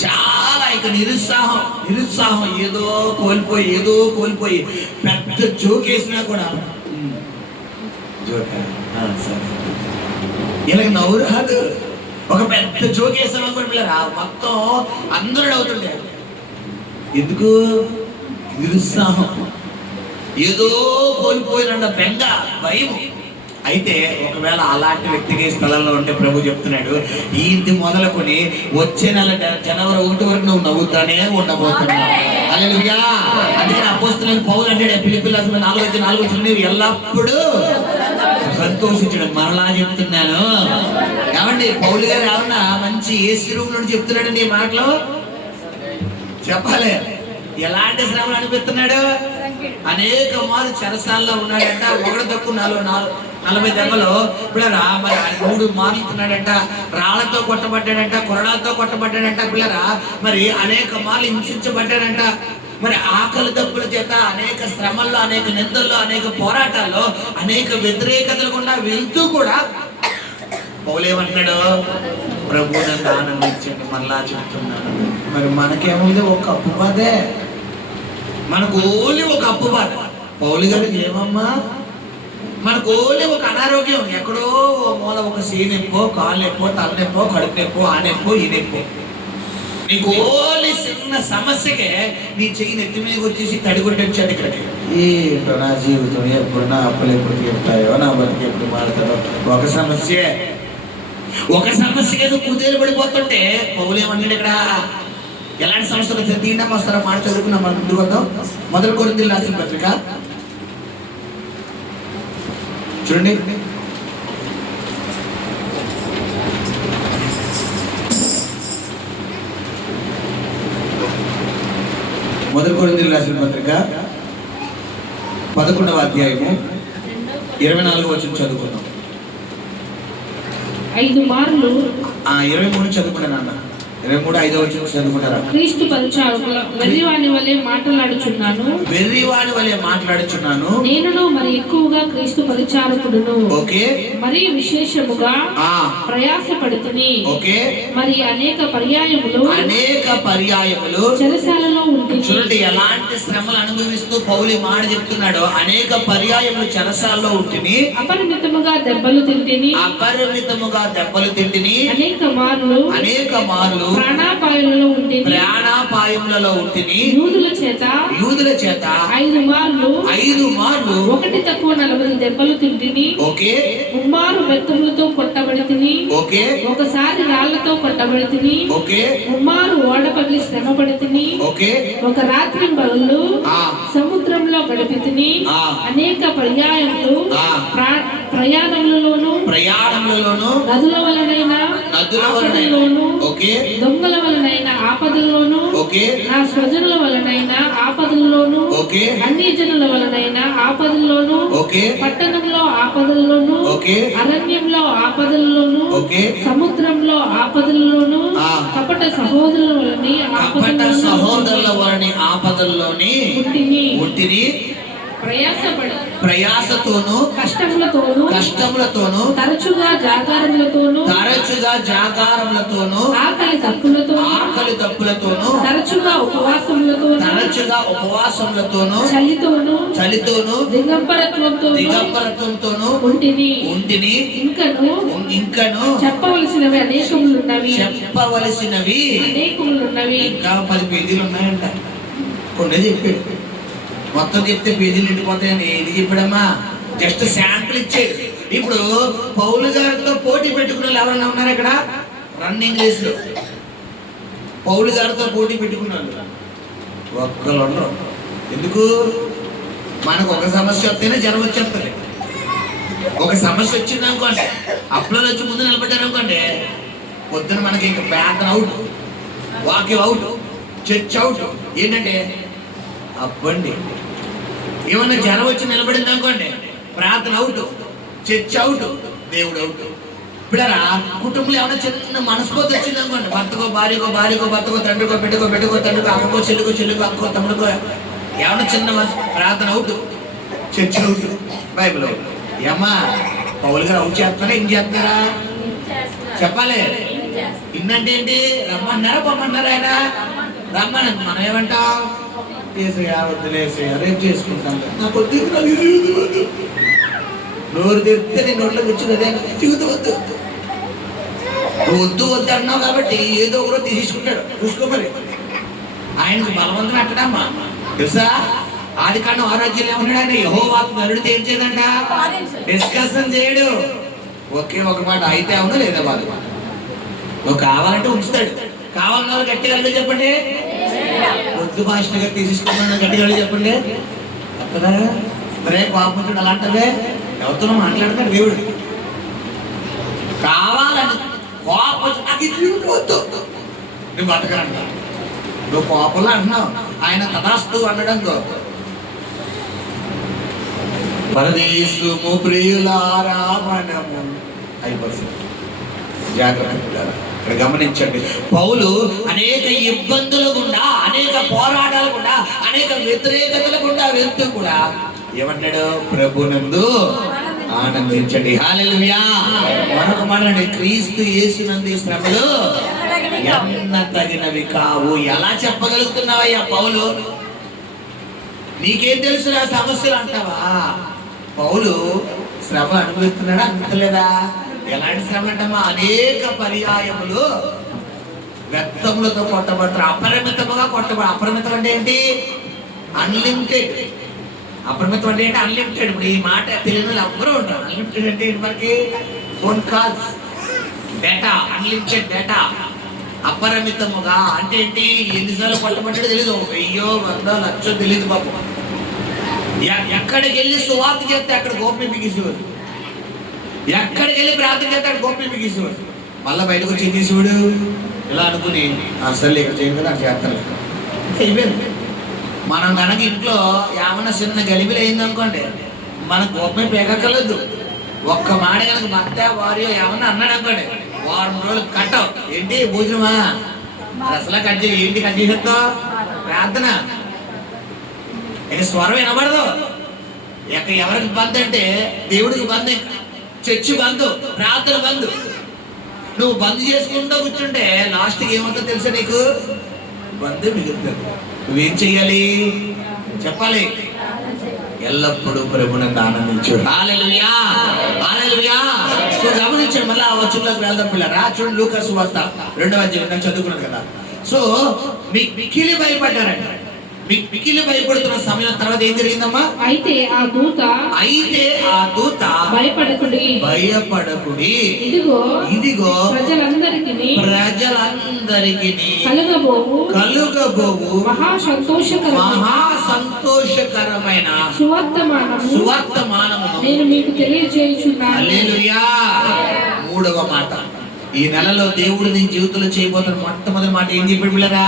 చాలా ఇక నిరుత్సాహం ఏదో కోల్పోయి పెద్ద జోకేసినా కూడా ఇలా నవ్వు రాదు. ఒక పెద్ద జోకేసాం అనుకోండి పిల్లరా, మొత్తం అందరూ అవుతుంటారు. ఎందుకు? నిరుత్సాహం, ఏదో కోల్పోయిన బెంగ, భయం. అయితే ఒకవేళ అలాంటి వ్యక్తికి స్థలంలో ఉంటే ప్రభు చెప్తున్నాడు, ఇది మొదలుకొని వచ్చే నెల జనవరి 1 వరకు నువ్వు నవ్వుతానే ఉండబోతున్నావు. హల్లెలూయా. అందుకని అపోస్తలుడైన పౌలు అంటాడు ఫిలిప్పీయుల 4:4 నీవు ఎల్లప్పుడూ సంతోషించడం. మరలా చెప్తున్నాను, ఏమండి పౌలు గారు ఏమన్నా మంచి ఏసీ రూమ్ నుండి చెప్తున్నాడండి ఈ మాటలు? చెప్పాలి. ఎలాంటి శ్రమలు అనిపిస్తున్నాడు? అనేక మార్లు చెరసాల్లో ఉన్నాడంట. 1 తక్కువ 40 దెబ్బలు పిల్లరా. మరి 3 మార్లు ఉన్నాడంట. రాళ్లతో కొట్టబడ్డాడంట, కొరడాలతో కొట్టబడ్డాడంట పిల్లరా. మరి అనేక మార్లు హింసించబడ్డాడంట. మరి ఆకలి దప్పుల చేత అనేక శ్రమల్లో, అనేక నిందల్లో, అనేక పోరాటాల్లో, అనేక వ్యతిరేకతలు గుండా వెళ్తూ కూడా పౌలేమంటున్నాడు, ప్రభు నన్ను ఆనందించండి. మళ్ళా చెప్తున్నాను, మరి మనకేముంది? ఒక అప్పు బాధే, మనకు ఓన్లీ ఒక అప్పు బాధ. పౌలు గారికి ఏమమ్మా? మనకు ఓన్లీ ఒక అనారోగ్యం, ఎక్కడో మూల ఒక సీనెప్పో, కాళ్ళు ఎప్పో, తలనెప్పో, కడుపు నొప్పో, ఆ నొప్పో, ఈ నొప్పో. నీకు ఓన్లీ చిన్న సమస్యకే నీ చెయ్యి నెత్తి మీద వచ్చేసి తడిగొట్టి వచ్చాడు ఇక్కడికి. ఏంటో నా జీవితం, ఎప్పుడు నా అప్పులు ఎప్పుడు తీరుతాయో, నా బతికి ఎప్పుడు మారుతాడో. ఒక సమస్యకే నువ్వు కుదేలు పడిపోతుంటే పౌలు ఏమన్నాడు ఇక్కడ? ఎలాంటి సమస్యలు తీయడం వస్తారో మాట చదువుకున్నాం. మనం ముందుకు వద్దాం. 1 కొరింథీయులకు రాసిన పత్రిక చూడండి. 1 కొరింథీయులకు రాసిన పత్రిక 11వ అధ్యాయము 24వ వచనం చదువుకుందాం. 5 మార్లు 23 చదువుకున్నాను అన్న. 23 5వ వచనం చదువుకుంటారా? క్రీస్తు పరిచారకుల వెర్రివాని వలె మాట్లాడుచున్నాను. నేనును మరి ఎక్కువగా క్రీస్తు పరిచారకుడును. ఓకే. మరి విశేషముగా ప్రయాసపడుతుని. ఓకే. మరి అనేక పర్యాయములు చెరసాలలో ఉంటుంది. చూడండి ఎలాంటి శ్రమలు అనుభవిస్తూ పౌలు మాట చెప్తున్నాడు. అనేక పర్యాయములు చెరసాలలో ఉంటుంది. అపరిమితముగా దెబ్బలు తింటిని. అనేక మార్లు ప్రాణాపాయములలో ఉంటుంది. యూదుల చేత 5 మార్లు 1 తక్కువ 40 దెబ్బలు తింటిని. ఓకే. 3 మారు బెత్తములతో కొట్టబడితిని. ఓకే. ఒకసారి రాళ్లతో కొట్టబడితిని. ఓకే. 3 మారు ఓడ పగిలి శ్రమ పడితిని. ఓకే. ఒక రాత్రి పగలు సముద్రంలో గడిపితిని. అనేక పర్యాయములు ప్రయాణములలోను నదుల వలనైన దొంగల వలనైన ఆపదల్లోను, నా స్వజనుల వలనైన ఆపదల్లోను, అన్ని జనుల వలనైన ఆపదల్లోను, పట్టణంలో ఆపదల్లోను, అరణ్యంలో ఆపదల్లోను, సముద్రంలో ఆపదల్లోను, కపట సహోదరుల వలన ఆపదల్లోని ఉంటిని. ప్రయాసతోను కష్టములతోను తరచుగా జాగారములతోను ఆకలి తప్పులతోను తరచుగా ఉపవాసములతోను చలితోను దిగంబరత్వంతోను ఉంటిని. ఇంకను చెప్పవలసినవి అనేకములున్నవి. ఇంకా 10 పేజీలు ఉన్నాయంట. కొన్ని చెప్పాడు, మొత్తం చెప్తే పేజీలు నిండిపోతాయని. ఇది చెప్పాడమ్మా, జస్ట్ శాంపుల్ ఇచ్చాడు. ఇప్పుడు పౌలు గారితో పోటీ పెట్టుకున్న వాళ్ళు ఎవరైనా ఉన్నారు ఇక్కడ? రన్నింగ్ రేస్ లో పౌలు గారితో పోటీ పెట్టుకున్నారు ఒక్కరు ఉండరు. ఎందుకు? మనకు ఒక సమస్య వస్తేనే జ్వరం వచ్చేస్తుంది. ఒక సమస్య వచ్చింది అనుకోండి, అప్పులో వచ్చి ముందు నిలబడ్డారు అనుకోండి, పొద్దున మనకి ఇంకా ప్రార్థన అవుట్, వాక్యం అవుట్, చర్చ్ అవుట్. ఏంటంటే అబ్బండి. ఏమన్నా జ్వరం వచ్చి నిలబడింది అనుకోండి, ప్రార్థన అవుట్, చర్చ్ అవుట్, దేవుడు అవుట్. ఇప్పుడరా కుటుంబంలో ఏమైనా చిన్న మనస్ఫూర్తి వచ్చింది అనుకోండి, భర్తకో భార్యకో, భార్యకో భర్తకో, తండ్రికో బిడ్డకో, బిడ్డకో తండ్రికో, అమ్మకో చెల్లికో, చెల్లికో అక్కో తమ్ముడికో, ఏమైనా చిన్న ప్రార్థన అవుట్, చర్చ అవుట్, బైబిల్ అవుట్. ఏమ్మా పౌలు గారు అవుట్ చేస్తున్నారా, ఏం చేస్తున్నారా చెప్పాలి. ఇన్నంటే ఏంటి? రమ్మన్నారా పొమ్మన్నారా? ఆయన రమ్మని మనం ఏమంటాం? వద్దులేసయ్యా రేపు చేసుకుంటాం. నాకు వద్దు, నోరు తెరిస్తే నీ నోట్లో వచ్చింది అదే జీవితం వద్దు. వద్దు వద్దు అన్నావు కాబట్టి ఏదో ఒకరో తీసుకుంటాడు, చూసుకోమరి. ఆయనకు బలవంతం పెట్టడమ్మా తెలుసా? ఆది కాండం 6వ అధ్యాయంలో ఏమన్నాడు ఆయన? యెహోవాకు నరుడితో ఏం చేయదంట? డిస్కషన్ చేయడు. ఒకే ఒక మాట, అయితే అవునా లేదా బాధ. నువ్వు కావాలంటే ఉంచుతాడు, కావాలన్న వాళ్ళు గట్టిగా అడిగి చెప్పండి. వద్దు భాషగా తీసుకున్నాను గట్టిగా అడిగి చెప్పండి. అక్కడ మరే కోపంతుడు అలాంటిదే ఎవరితో మాట్లాడతాడు దేవుడు. కావాలని కోపం నాకు ఇది వద్దు, నువ్వు బతకరంట. నువ్వు కోపంలో అంటున్నావు, ఆయన తదాస్తు అనడంతో పరదేశము ప్రియులారా మనము అయిపోతుంది. జాగ్రత్త. ఇక్కడ గమనించండి, పౌలు అనేక ఇబ్బందుల గుండా, అనేక పోరాటాల గుండా, అనేక వ్యతిరేకతల గుండా వెళ్తూ కూడా ఏమన్నాడు? ప్రభునందు ఆనందించండి. హల్లెలూయా. మరొక మాట, క్రీస్తు యేసునందు శ్రమలు ఎన్న తగినవి కావు. ఎలా చెప్పగలుగుతున్నావయ్యా పౌలు? నీకేం తెలుసు నా సమస్యలు అంటావా? పౌలు శ్రమ అనుభవిస్తున్నాడా అనుకోలేదా? ఎలాంటి శ్రమ అంటామా? అనేక పర్యాయములు వ్యక్తములతో కొట్టబడతారు, అపరిమితముగా కొట్టబడ. అపరిమితం అంటే ఏంటి? అన్లిమిటెడ్. అపరిమితం అంటే ఏంటి? అన్లిమిటెడ్. ఇప్పుడు ఈ మాట తెలియని వాళ్ళు అందరూ ఉంటారు. అన్లిమిటెడ్ అంటే ఏంటి? మనకి phone calls, data, unlimited data. అపరిమితముగా అంటే ఏంటి? ఎన్నిసార్లు కొట్టబడ్డాడో తెలియదు, 1000, 100, 1,00,000 తెలియదు పాపం. ఎక్కడికి వెళ్ళి సువార్త చేస్తే అక్కడ గోపి బిగిసేవాడు, ఎక్కడికి వెళ్ళి ప్రార్థన చేస్తే అక్కడ గోపి బిగిసేవాడు. మళ్ళీ బయటకు వచ్చి తీసేవాడు ఇలా అనుకుని అసలు ఇక్కడ చేయదు నాకు చేస్తాను అయిపోయింది. మనం కనుక ఇంట్లో ఏమన్నా చిన్న గలిబిలు అయింది అనుకోండి, మన గోపి పేగక్కర్లేదు. ఒక్క మాట కనుక భర్త వారియో ఏమన్నా అన్నాడు అనుకోండి, 1 వారం రోజులు కట్టవు. ఏంటి భోజనమా? అసలు కట్ చేయి. ఏంటి కట్ చేసేస్తావు? ప్రార్థన. ఇక స్వరం వినబడదు. ఇక ఎవరికి బంద్ అంటే దేవుడికి బంద్, చర్చి బంద్, ప్రార్థన బంద్. నువ్వు బంద్ చేసుకుంటూ కూర్చుంటే లాస్ట్కి ఏమవుతుందో తెలుసా నీకు? బంద్ మిగులుతుంది. నువ్వేం చెయ్యాలి చెప్పాలి? ఎల్లప్పుడూ ప్రభునందు ఆనందించు. హల్లెలూయా, హల్లెలూయా. సో గమనించండి, మళ్ళీ ఆ వచనంలోకి వెళ్దాం పిల్లరా. చూడండి లూకా సువార్త 2వ అధ్యాయం చదువుకున్నాను కదా. సో మిక్కిలి భయపడ్డారంట. మిక్కిలి భయపడుతున్న సమయం తర్వాత ఏం జరిగిందమ్మా? అయితే ఆ దూత భయపడకుడి, ఇదిగో ప్రజలందరికీ కలుగబోవు మహా సంతోషకరమైన సువర్తమానము నేను మీకు తెలియజేయుచున్నాను. హల్లెలూయా. 3వ మాట, ఈ నెలలో దేవుడు నీ జీవితంలో చేయబోతున్న మొట్టమొదటి మాట ఏం చెప్పాడు పిల్లరా?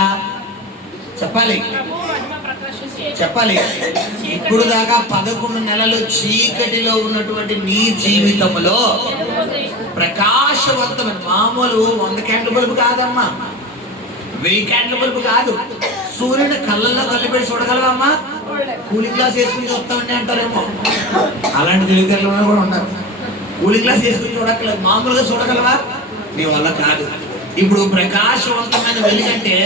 చెప్పాలి. ఇప్పుడు దాకా 11 నెలలు చీకటిలో ఉన్నటువంటి నీ జీవితంలో ప్రకాశవంతమైన, మామూలు 100 క్యాండిల్ బల్బు కాదమ్మా, 1000 క్యాండిల్ బల్బు కాదు. సూర్యుడు కళ్ళల్లో కళ్ళు పెట్టి చూడగలవమ్మా? కూలింగ్ గ్లాస్ వేసుకుని చూస్తామండి అంటారేమో. అలాంటి తెలివితేటలు కూడా ఉన్నారు. కూలింగ్ గ్లాస్ వేసుకుని చూడక్కలేదు, మామూలుగా చూడగలవా? నీ వల్ల కాదు. ఇప్పుడు ప్రకాశవంతమైన వెలుగంటే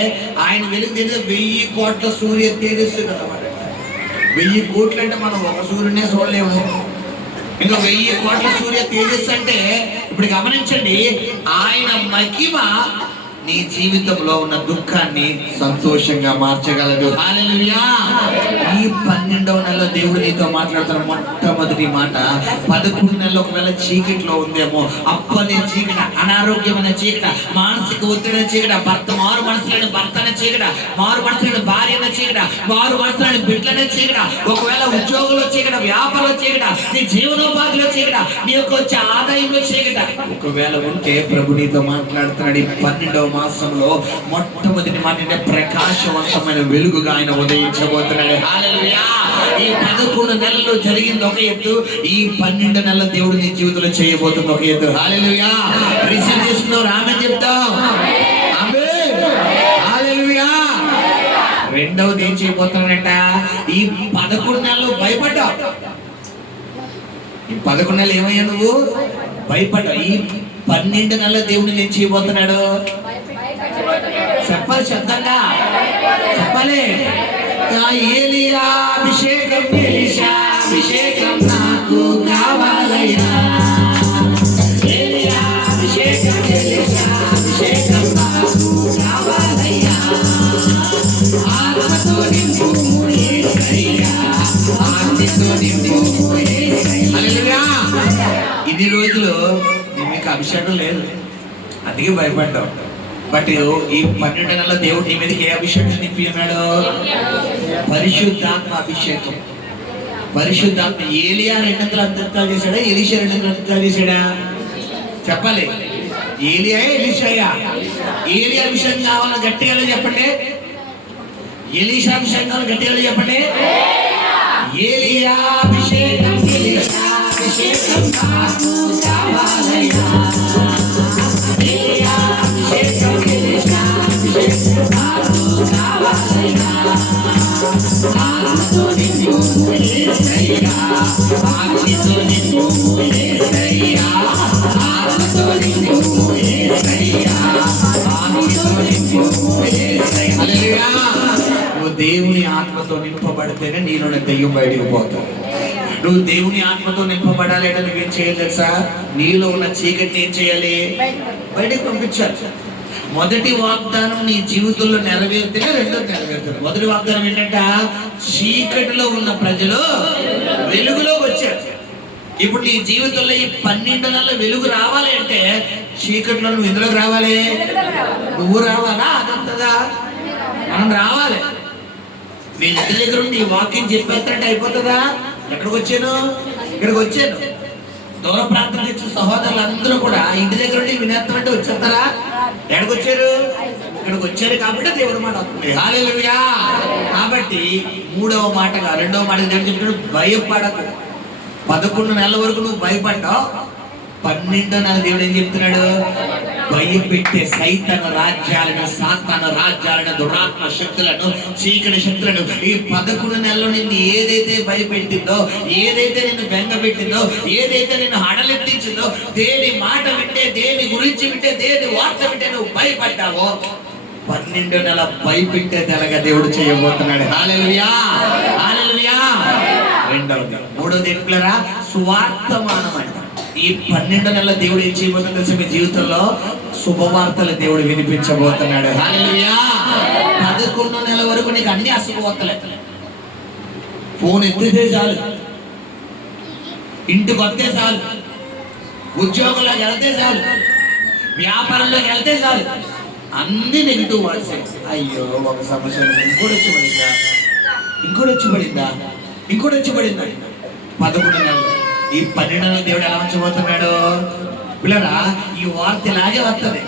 ఆయన వెలుగు తెలియదు 1000 కోట్ల సూర్య తేజస్సు కలవాడు. 1000 కోట్లు అంటే మనం ఒక సూర్యునే చూడలేము, ఇంకా 1000 కోట్ల సూర్య తేజస్సు అంటే ఇప్పుడు గమనించండి, ఆయన మహిమ నీ జీవితంలో ఉన్న దుఃఖాన్ని సంతోషంగా మార్చగలదు. హల్లెలూయా. ఈ 12వ నెలలో దేవుడు నీతో మాట్లాడుతున్న మొట్టమొదటి మాట, 11 నెలలు ఒకవేళ చీకటిలో ఉందేమో, అప్పనే చీకట, అనారోగ్యమైన చీకట, మానసిక ఒత్తిడి చీకట, మారు మనసులేని భర్తన చీకట, మారు మనసులేని భార్యన చీకట, మారు మనసులేని బిడ్డల చీకట, ఒకవేళ ఉద్యోగంలో చీకట, వ్యాపారంలో చీకట, నీ జీవనోపాధిలో చీకట, నీ యొక్క వచ్చే ఆదాయంలో చీకట ఒకవేళ ఉంటే ప్రభు నీతో మాట్లాడుతున్నాడు. ఈ 12వ మాసంలో మొట్టమొదటి మాట ప్రకాశవంతమైన వెలుగుగా ఆయన ఉదయించబోతున్నాడు. హల్లెలూయా. ఈ 11 నెలల్లో జరిగింది ఒక ఎత్తు, ఈ 12 నెలల దేవుడు నీ జీవితంలో చేయబోతుంది ఒక ఎత్తు. హల్లెలూయా. రిసీవ్ చేసుకున్నావు, ఆమేన్ చెప్తాం. ఆమేన్. హల్లెలూయా. రెండవది ఏం చేయబోతున్నాడంట, ఈ 11 నెలలు భయపడ్డావు. ఈ 11 నెలలు ఏమయ్యా నువ్వు భయపడ్డావు. ఈ 12 నెలల దేవుడు నేను చేయబోతున్నాడు. చెప్పాలి, శబ్దంగా చెప్పాలి. ఏలియా అభిషేకం, ఎలీషా అభిషేకం నాకు కావాలయ్యా. ఏలియా అభిషేకం, ఎలీషా అభిషేకం నాకు కావాలయ్యా. ఆత్మతో నింపుము యేసయ్యా, ఆత్మతో నింపుము యేసయ్యా. హల్లెలూయా. ఇన్ని రోజులు నీకు అభిషేకం లేదు, అందుకే భయపడ్డావు. బట్ ఈ 12 నెలల దేవుడు నీ మీదకి ఏ అభిషేకం నింపి ఉన్నాడు? పరిశుద్ధాత్మ అభిషేకం. పరిశుద్ధాత్మ. ఏలియా 2 అద్భుతాలు చేశాడా, ఎలీషా 2 అద్భుతాలు చేశాడా? చెప్పాలి. ఏలియా ఎలీషాయా? ఏలియా అభిషేకం కావాలని గట్టిగా చెప్పండి. ఎలీషా అభిషేకం కావాలని గట్టిగా చెప్పండి. ఏలియా అభిషేకం, ఎలీషా అభిషేకం నాకు కావాలయ్యా. ఏలియా అభిషేకం, ఎలీషా అభిషేకం నాకు కావాలయ్యా. ఆత్మతో నింపుము యేసయ్యా, ఆత్మతో నింపుము యేసయ్యా, ఆత్మతో నింపుము యేసయ్యా, ఆత్మతో నింపుము యేసయ్యా. హల్లెలూయా. నువ్వు దేవుని ఆత్మతో నింపబడితేనే నీలో దెయ్యం బయటికి పోతావు. నువ్వు దేవుని ఆత్మతో నింపబడాలి అంటే నువ్వేం చేయాలి తెలుసా? నీలో ఉన్న చీకటిని ఏం చేయాలి? బయటకు పంపించాలి. మొదటి వాగ్దానం నీ జీవితంలో నెరవేరితేనే రెండోది నెరవేరుతుంది. మొదటి వాగ్దానం ఏంటంటే చీకటిలో ఉన్న ప్రజలు వెలుగులోకి వచ్చారు. ఇప్పుడు నీ జీవితంలో ఈ 12 నెలల వెలుగు రావాలి అంటే చీకటిలో నువ్వు ఎందులోకి రావాలి? నువ్వు రావాలా? అదంతదా మనం రావాలి. నేను ఇంటి దగ్గర ఉండి ఈ వాక్యం చెప్పేస్తుంటే అయిపోతుందా? ఎక్కడికి వచ్చాను? ఇక్కడికి వచ్చాను. దూర ప్రాంతం నుంచి సహోదరులు అందరూ కూడా ఇంటి దగ్గర ఉండి వినేస్తామంటే వచ్చేస్తారా? ఎక్కడికి వచ్చారు? ఇక్కడికి వచ్చారు కాబట్టి దేవుడి మాట వస్తుంది. హల్లెలూయా. కాబట్టి రెండవ మాట చెప్తాడు, భయపడకు. 11 నెలల వరకు నువ్వు భయపడ్డావు. 12వ నెల దేవుడు ఏం చెప్తున్నాడు? భయపెట్టే సైతాను రాజ్యాలను, సాతాను రాజ్యాలను, దురాత్మ శక్తులను, చీకటి శక్తులను ఈ 11 నెలల్లో నిన్ను ఏదైతే భయపెట్టిందో, ఏదైతే నిన్ను బెంగపెట్టిందో, ఏదైతే నిన్ను హడలెత్తించిందో, దేని మాట వింటే, దేని గురించి వింటే, దేని వార్త వింటే నువ్వు భయపడ్డావో 12 నెల భయపెట్టే తెలగా దేవుడు చేయబోతున్నాడు. హల్లెలూయా. హల్లెలూయా. మూడోది ఏంటరా? సువార్తమానం అంట. ఈ 12 నెలల దేవుడు ఏం చేయబోతున్నా తెలుసా? మీ జీవితంలో శుభవార్తలు దేవుడు వినిపించబోతున్నాడు. హల్లెలూయా. 11 నెలల వరకు నీకు అన్ని అశుభవార్తలే. ఫోన్ ఎత్తితే చాలు, ఇంటికి వస్తే చాలు, ఉద్యోగంలోకి వెళ్తే చాలు, వ్యాపారంలోకి వెళ్తే చాలు, అన్ని నెగిటివ్ వర్డ్స్. అయ్యో ఒక సమస్య, ఇంకోటి వచ్చి పడిందా, ఇంకోటి వచ్చి పడిందా, ఇంకోటి వచ్చి పడిందా. 11 నెలలు. ఈ 12 నెలలు దేవుడు ఎలా ఉంచబోతున్నాడు? పిల్లరా, ఈ వార్త ఇలాగే వస్తుంది.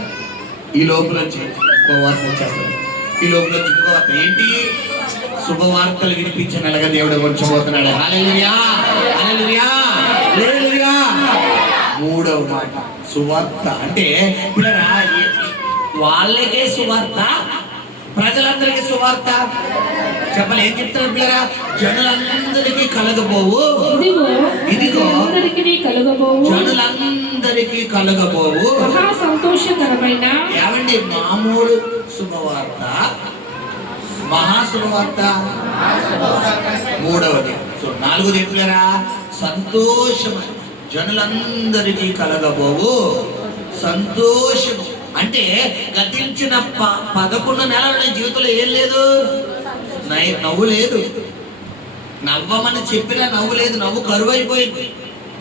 ఈ లోపల వచ్చి ఇంకో వార్త వచ్చేస్తుంది, ఈ లోపల వచ్చి ఇంకో వార్త. ఏంటి? శుభవార్తలు వినిపించే నెలగా దేవుడు ఉంచబోతున్నాడు. హల్లెలూయా. హల్లెలూయా. హల్లెలూయా. మూడవ మాట సువార్త. అంటే పిల్లరా, వాళ్ళకే సువార్త, ప్రజలందరికీ సువార్త. చెప్పాలి. ఏం చెప్తారు పిల్లరా? జనులందరికీ కలగబోవు, ఇదిగో జనులందరికీ కలగబోవు మహా సంతోషకరమైన. ఏమండి? మామూలు శుభవార్త, మహాశుభవార్త. మూడవది. సో నాలుగోది ఏంటి పిల్లరా? సంతోషం. జనులందరికీ కలగబోవు సంతోషము. అంటే గతించిన 11 నెలల జీవితంలో ఏం లేదు? నవ్వు లేదు. నవ్వమని చెప్పినా నవ్వు లేదు. నవ్వు కరువు అయిపోయింది.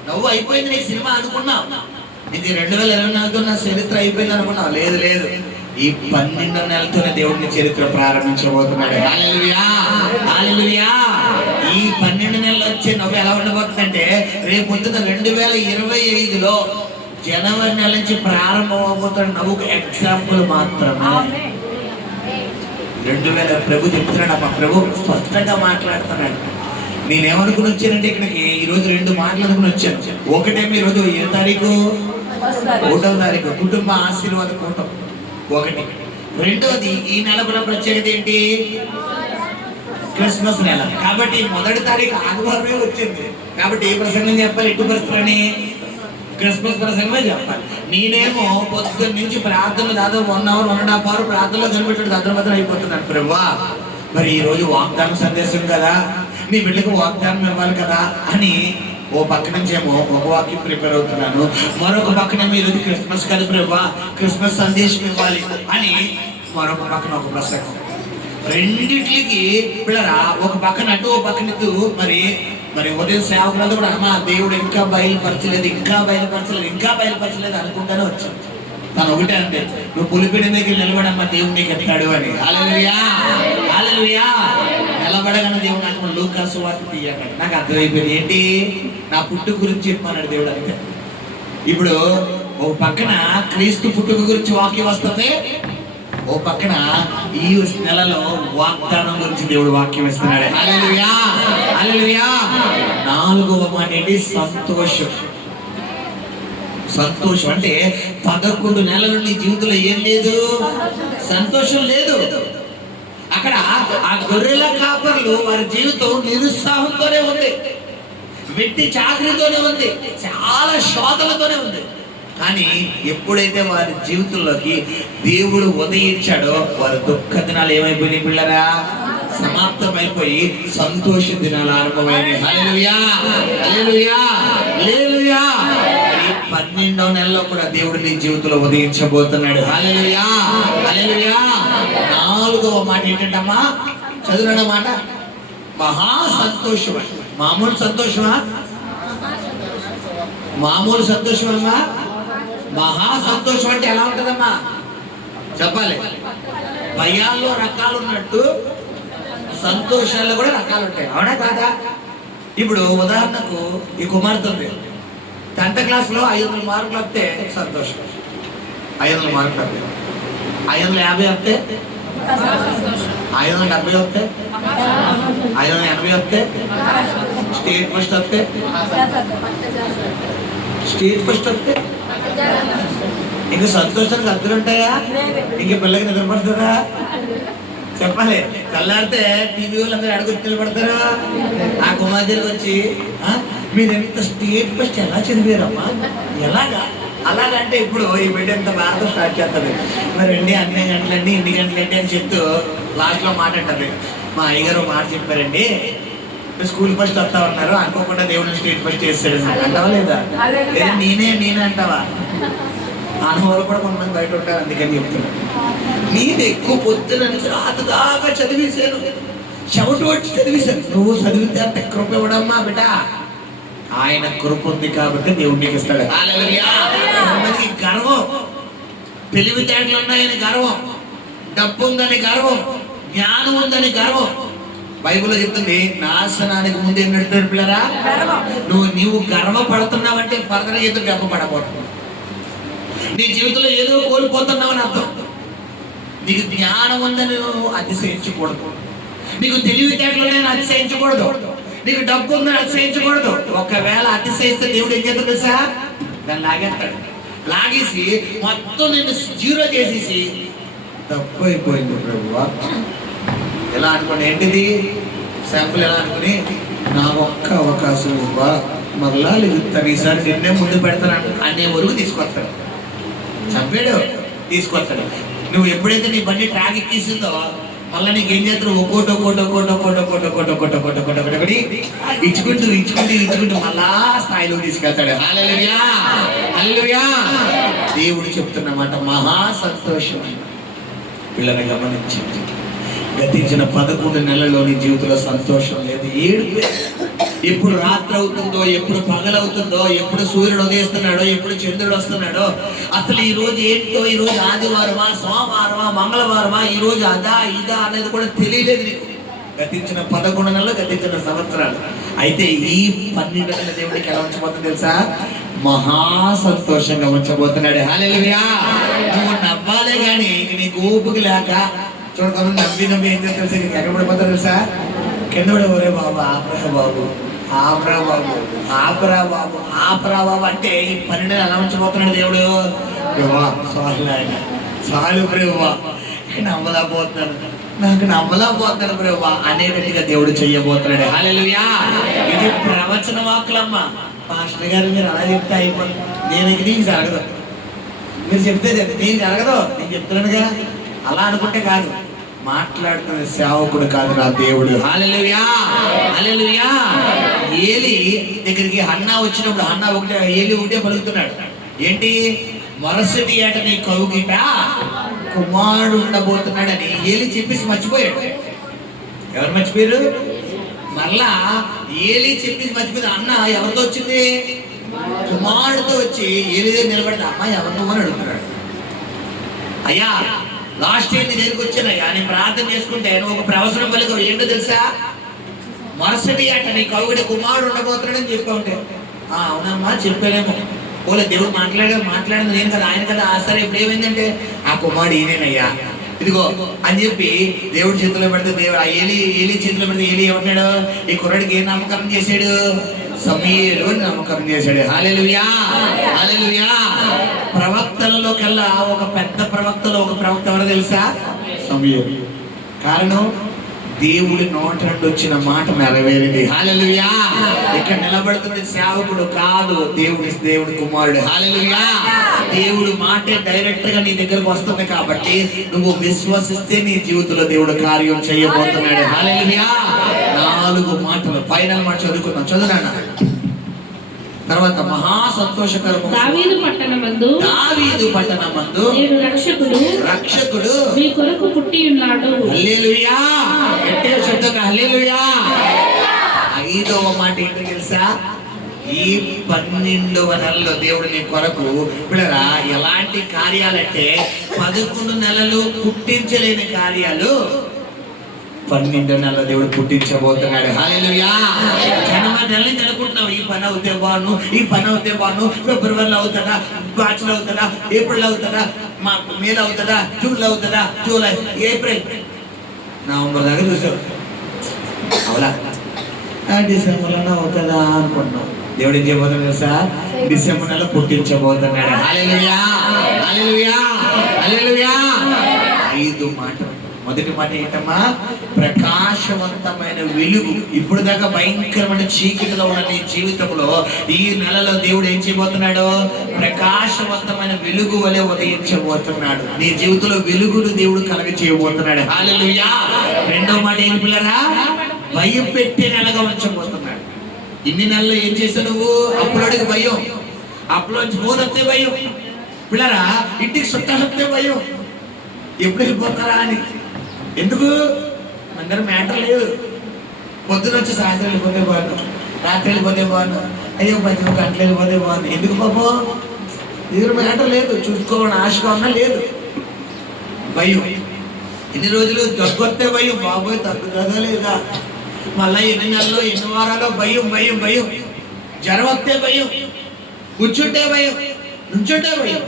నవ్వు అయిపోయింది. నీకు సినిమా అనుకున్నావు, నీకు 2024 నా చరిత్ర అయిపోయింది అనుకున్నావు. లేదు లేదు. ఈ 12 నెలలతోనే దేవుడిని చరిత్ర ప్రారంభించబోతున్నాడు. హల్లెలూయా. హల్లెలూయా. ఈ 12 నెలలు వచ్చే నవ్వు ఎలా ఉండబోతుందంటే రేపు పొద్దున 2025లో జనవరి నెల నుంచి ప్రారంభం అవబోతున్న నవ్వుకు ఎగ్జాంపుల్ మాత్రమే. 2000 ప్రభు చెప్తున్నాడు. అమ్మ ప్రభు స్పష్టంగా మాట్లాడుతున్నాడు. నేనేమనుకుని వచ్చానంటే ఇక్కడికి ఈరోజు 2 మాటలు అనుకుని వచ్చాను. ఒకటేమో ఈరోజు ఏ తారీఖు, 1వ తారీఖు, కుటుంబ ఆశీర్వాద కూటం ఒకటి. రెండోది ఈ నెల కూడా ప్రత్యేకత ఏంటి, క్రిస్మస్ నెల. కాబట్టి 1వ తారీఖు ఆదివారమే వచ్చింది. కాబట్టి ఏ ప్రసంగం చెప్పాలి, ఎటు పరిస్థితులని క్రిస్మస్ ప్రసంగమే చెప్పాలి. నేనేమో పొద్దున్న నుంచి ప్రార్థనలు దాదాపు 1 అవర్ 1.5 అవర్ ప్రార్థనలో కనిపెట్టాడు అద్రమద్రం అయిపోతున్నాను. ప్రభువా మరి ఈ రోజు వాగ్దానం సందేశం కదా, నీ బిడ్డకు వాగ్దానం ఇవ్వాలి కదా అని ఓ పక్క నుంచేమో ఒక వాక్యం ప్రిపేర్ అవుతున్నాను, మరొక పక్కనేమో ఈరోజు క్రిస్మస్ కదా ప్రభువా క్రిస్మస్ సందేశం ఇవ్వాలి అని మరొక పక్కన ఒక ప్రసంగం. రెండిట్లకి పిల్లరా ఒక పక్కన అటు ఒక పక్కన ఇటు. మరి మరి ఉదయం సేవకులతో కూడా అమ్మా దేవుడు ఇంకా బయలుపరచలేదు అనుకుంటానే వచ్చాను. తను ఒకటే అంటే నువ్వు పులిపిడి దగ్గర నిలబడమ్మా దేవుడు నీకు ఎత్తాడు అని. హల్లెలూయా హల్లెలూయా. నిలబడగానే దేవుడు నాకు లూకా సువార్త తీయక నాకు అర్థమైపోయింది, ఏంటి నా పుట్టు గురించి చెప్పన్నాడు దేవుడు అంతే. ఇప్పుడు ఒక పక్కన క్రీస్తు పుట్టుక గురించి వాక్యం వస్తుంది, ఓ పక్కన ఈ నెలలో వాగ్దానం గురించి దేవుడు వాక్యం ఇస్తున్నాడు. హల్లెలూయా హల్లెలూయా. 4వ మాట ఏంటి, సంతోషం. సంతోషం అంటే 11 నెలల నీ జీవితంలో ఏం లేదు, సంతోషం లేదు. అక్కడ ఆ గొర్రెల కాపర్లు వారి జీవితం నిరుత్సాహంతోనే ఉంది, వెట్టి చాకరీతోనే ఉంది, చాలా శోధనతోనే ఉంది. కానీ ఎప్పుడైతే వారి జీవితంలోకి దేవుడు ఉదయించాడో వారి దుఃఖ దినాలు ఏమైపోయినాయి పిల్లరా, సమాప్తమైపోయి సంతోష దినాలు ఆరంభమైనాయి. హల్లెలూయా హల్లెలూయా హల్లెలూయా. 12వ నెలలో కూడా దేవుడు నీ జీవితంలో ఉదయించబోతున్నాడు. హల్లెలూయా హల్లెలూయా. 4వ మాట ఏంటంటమ్మా, చదువున మాట, మహా సంతోషం. మామూలు సంతోషమా, మామూలు సంతోషమమ్మా, మహా సంతోషం అంటే ఎలా ఉంటుందమ్మా చెప్పాలి. భయాల్లో రకాలు ఉన్నట్టు సంతోషాల్లో కూడా రకాలు ఉంటాయి, అవునా కాదా? ఇప్పుడు ఉదాహరణకు ఈ కుమార్తె ఉంది, 10th క్లాస్లో 500 మార్కులు వస్తే సంతోషం, 500 మార్కులు వస్తే, 550 వస్తే, 570 వస్తే, 580 వస్తే, స్టేట్ ఫస్ట్ వస్తే, స్టేట్ ఫస్ట్ వస్తే ఇంక సంతోషానికి అర్థులు ఉంటాయా? ఇంక పిల్లకి నిద్రపడుతుందా చెప్పాలి. తెల్లారితే టీవీ వాళ్ళందరూ అడుగుతూ నిలబడతారు. ఆ కుమార్తెలకు వచ్చి మీరు ఎంత స్టేట్ ఫస్ట్ ఎలా చదివారమ్మా, ఎలాగా అలాగంటే ఇప్పుడు ఈ బిడ్డ ఎంత బాగా స్టార్ట్ చేస్తుంది. మరి అండి అన్ని గంటలండి ఇన్ని గంటలండి అని చెప్తూ లాస్ట్లో మాట అంటుంది. మా అయ్యగారు మాట చెప్పారండి, స్కూల్ ఫస్ట్ వస్తా ఉన్నారు, అనుకోకుండా దేవుడిని స్టేట్ ఫస్ట్ చేస్తాడు అంటావా లేదా? నేనే అంటావా? అనుభవాలు కూడా కొంతమంది బయట ఉంటారు, అందుకని చెప్తున్నాను. నేను ఎక్కువ పొద్దున రాత్రి దాకా చదివేశాను, చెమట వచ్చి చదివేశాను. నువ్వు చదివితే అంత కృప ఇవ్వడమ్మా బిడ్డ, ఆయన కృప ఉంది కాబట్టి దేవుడు నీకు ఇస్తాడు. హల్లెలూయా. కొంతమందికి గర్వం, తెలివితేటలు ఉన్నాయని గర్వం, డబ్బు ఉందని గర్వం, జ్ఞానం ఉందని గర్వం. బైబిల్లో చెప్తుంది నాశనానికి ముందు ఏం నడుపుతారు పిల్లరా, నువ్వు గర్వపడుతున్నావంటే ఫర్దర్ ఏదో గర్వపడబోతున్నావు, నీ జీవితంలో ఏదో కోల్పోతున్నావు అని అర్థం. నీకు జ్ఞానం ఉందని నువ్వు అతిశయించకూడదు, నీకు తెలివితేటలు అతిశయించకూడదు, నీకు డబ్బు ఉందని అతిశయించకూడదు. ఒకవేళ అతిశయిస్తే దేవుడు ఏం చేస్తాడు తెలుసా, దాన్ని లాగేస్తాడు. లాగేసి మొత్తం నేను 0 చేసేసి తప్పు అయిపోయింది ప్రభువా ఎలా అనుకోండి, ఏంటిది శాంపుల్ ఎలా అనుకుని నా ఒక్క అవకాశం ఇవ్వా, మరలా లేగుతాను, ఈసారి నిన్నే ముందు పెడతాను అనే వరకు తీసుకొస్తాడు. చంపాడు తీసుకొస్తాడు. నువ్వు ఎప్పుడైతే నీ బండి ట్రాక్ ఎక్కిస్తుందో మళ్ళీ నీకు ఏం చేస్తాడు, ఒక్కోటి ఇచ్చుకుంటూ మళ్ళా స్థాయిలో తీసుకెళ్తాడు. హల్లెలూయా హల్లెలూయా. దేవుడు చెప్తున్నమాట మహా సంతోషం. పిల్లల్ని గమనించండి, గతించిన 11 నెలల్లో నీ జీవితంలో సంతోషం లేదు, ఏడుపు. ఎప్పుడు రాత్రి అవుతుందో, ఎప్పుడు పగలవుతుందో, ఎప్పుడు సూర్యుడు ఉదయిస్తున్నాడో, ఎప్పుడు చంద్రుడు వస్తున్నాడో, అసలు ఈ రోజు ఏంటో, ఈ రోజు ఆదివారమా, సోమవారమా, మంగళవారమా, ఈ రోజు అదా ఇదా అనేది కూడా తెలియలేదు నీకు. గతించిన 11 నెలలు, గతించిన సంవత్సరాలు. అయితే ఈ 12 నెలల దేవుడికి ఎలా ఉంచబోతుంది తెలుసా, మహా సంతోషంగా ఉంచబోతున్నాడు. హల్లెలూయా. నువ్వు నవ్వాలే కానీ నీకు ఓపిక లేక చూడకుండా నవ్వి ఏం చేస్తారు తెలుసా, ఎక్కడ పడిపోతారు తెలుసా, కింద పడి ఒరే బాబు ఆపరా బాబు ఆపరా బాబు ఆపరా బాబు ఆపరా బాబు అంటే ఈ 12 ఎలా ఉంచిపోతున్నాడు దేవుడు. చాలు ఆయన చాలు ప్రేవ్వా, నమ్మలేకపోతున్నాను, నాకు నమ్మలేకపోతున్నాను ప్రేవ్వా అనేటట్టుగా దేవుడు చెయ్యబోతున్నాడు. హల్లెలూయా. ఇది ప్రవచన వాక్కులమ్మ. పాస్టర్ గారు మీరు అలా చెప్తే అయిపోతుంది, నేను నీకు జరగదు, మీరు చెప్తే నేను జరగదు, నేను చెప్తున్నానుగా. అలా అనుకుంటే కాదు, మాట్లాడుతున్న సేవకుడు కాదు నా దేవుడు. హల్లెలూయా హల్లెలూయా. ఏలి దగ్గరికి హన్నా వచ్చినప్పుడు హన్నా ఏలి ఒకటే పలుకుతున్నాడు, ఏంటి? మరుసటి ఏట నీ కౌగిట కుమారుడు ఉండబోతున్నాడని ఏలి చెప్పేసి మర్చిపోయాడు. ఎవరు మర్చిపోయారు? మరలా ఏలి చెప్పేసి మర్చిపోయింది. అన్న ఎవరితో వచ్చింది? కుమారుడితో వచ్చి ఏలి దగ్గర నిలబడితే అమ్మాయి ఎవరు అని అడుగుతున్నాడు. అయ్యా లాస్ట్ ఇయర్ నీ దగ్గరికి వచ్చానయ్యా, నేను ప్రార్థన చేసుకుంటే నువ్వు ఒక ప్రవచనం పలికావు, ఏంటో తెలుసా? మరుసటి ఏట నీ కౌగిట కుమారుడు ఉండబోతున్నాడని చెప్పా ఉంటే, అవునమ్మా చెప్పానేమో, పోలే దేవుడు మాట్లాడింది నేను కదా, ఆయన కదా. సరే ఇప్పుడు ఏమైందంటే ఆ కుమారుడు ఈయనేనయ్యా, ఇదిగో అని చెప్పి దేవుడి చేతిలో పెడితే దేవుడు ఆ ఏలి చేతిలో పెడితే ఏలి ఏమన్నాడు? ఈ కుర్రాడికి ఏం నామకరణం చేశాడు? సమూయేలు అని నామకరణం చేశాడు. హల్లెలూయా హల్లెలూయా. ప్రవక్తలలో కల్లా ఒక పెద్ద ప్రవక్తలో ఒక ప్రవక్త ఎవరో తెలుసా? సమూయేలు. కారణం దేవుడి నోట నుండి వచ్చిన మాట నెరవేరింది. హల్లెలూయా. ఇక్కడ నిలబడుతుంది సేవకుడు కాదు, దేవుడి కుమారుడు. హల్లెలూయా. దేవుడు మాటే డైరెక్ట్ గా నీ దగ్గరకు వస్తుంది కాబట్టి నువ్వు విశ్వసిస్తే నీ జీవితంలో దేవుడు కార్యం చేయబోతున్నాడు. హల్లెలూయా. 4 మాటలు ఫైనల్ మాట చదువుకున్నాం, చదువునా? తర్వాత మహా సంతోషకరము దావీదు పట్టణమందు నేడు రక్షకుడు మీ కొరకు పుట్టి ఉన్నాడు. హల్లెలూయా. గట్టిగా చెప్తాక హల్లెలూయా. 5వ మాట ఏంటో తెలుసా? ఈ 12వ నెలలో దేవుడు నీ కొరకు పిల్లరా ఎలాంటి కార్యాలంటే 11 నెలలు పుట్టించలేని కార్యాలు 12వ నెలలో దేవుడు పుట్టించబోతున్నాడు. హల్లెలూయా. జనవరి నెల నుంచి అనుకుంటున్నావు ఈ పని అవుతే బాను, ఈ పని అవుతే బాను, ఫిబ్రవరిలో అవుతుందా, మార్చిలో అవుతుందా, ఏప్రిల్ అవుతుందా, మేలో అవుతుందా, జూన్లో అవుతుందా, జూలై, ఏప్రిల్, నవంబర్ దాకా చూసావు. అవునా? డిసెంబర్లోనే అవుతుందా అనుకుంటున్నావు. దేవుడు ఏం చేయబోతున్నాడు తెలుసా? డిసెంబర్ నెల పుట్టించబోతున్నాడు. హల్లెలూయా హల్లెలూయా హల్లెలూయా. 5 మాటలు. మొదటి మాట ఏంటమ్మా? ప్రకాశవంతమైన వెలుగు. ఇప్పుడు దాకా భయంకరమైన చీకటిలో ఉన్న నీ జీవితంలో ఈ నెలలో దేవుడు ఏం చేయబోతున్నాడు? ప్రకాశవంతమైన వెలుగు వలె ఉదయించబోతున్నాడు. నీ జీవితంలో వెలుగును దేవుడు కలగ చేయబోతున్నాడు. హల్లెలూయా. 2వ మాట ఏంటి పిల్లరా? భయం పెట్టే నెలగా ఉంచబోతున్నాడు. ఇన్ని నెలలు ఏం చేసావు నువ్వు? అప్పులోడికి భయం, అప్పులోంచి ఫోన్ వస్తే భయం పిల్లరా, ఇంటికి చుట్టాలు వస్తే భయం, ఎప్పుడు వెళ్ళిపోతారా అని. ఎందుకు? అందరూ మ్యాటర్ లేదు. పొద్దున వచ్చి సాయంత్రం వెళ్ళిపోతే బాను, రాత్రి వెళ్ళిపోతే బాను, అయ్యో 10 గంటలు వెళ్ళిపోతే బాను. ఎందుకు పాపం? ఎదురు మ్యాటర్ లేదు, చూసుకోవాలని ఆశగా ఉన్నా లేదు. భయం. ఎన్ని రోజులు తగ్గొస్తే భయం, బాబోయ్ తగ్గుతుందా లేదా, మళ్ళీ ఎన్ని నెలలో ఎన్ని వారాలో భయం భయం భయం. జ్వరం వస్తే భయం, కూర్చుంటే భయం, నుంచుంటే భయం,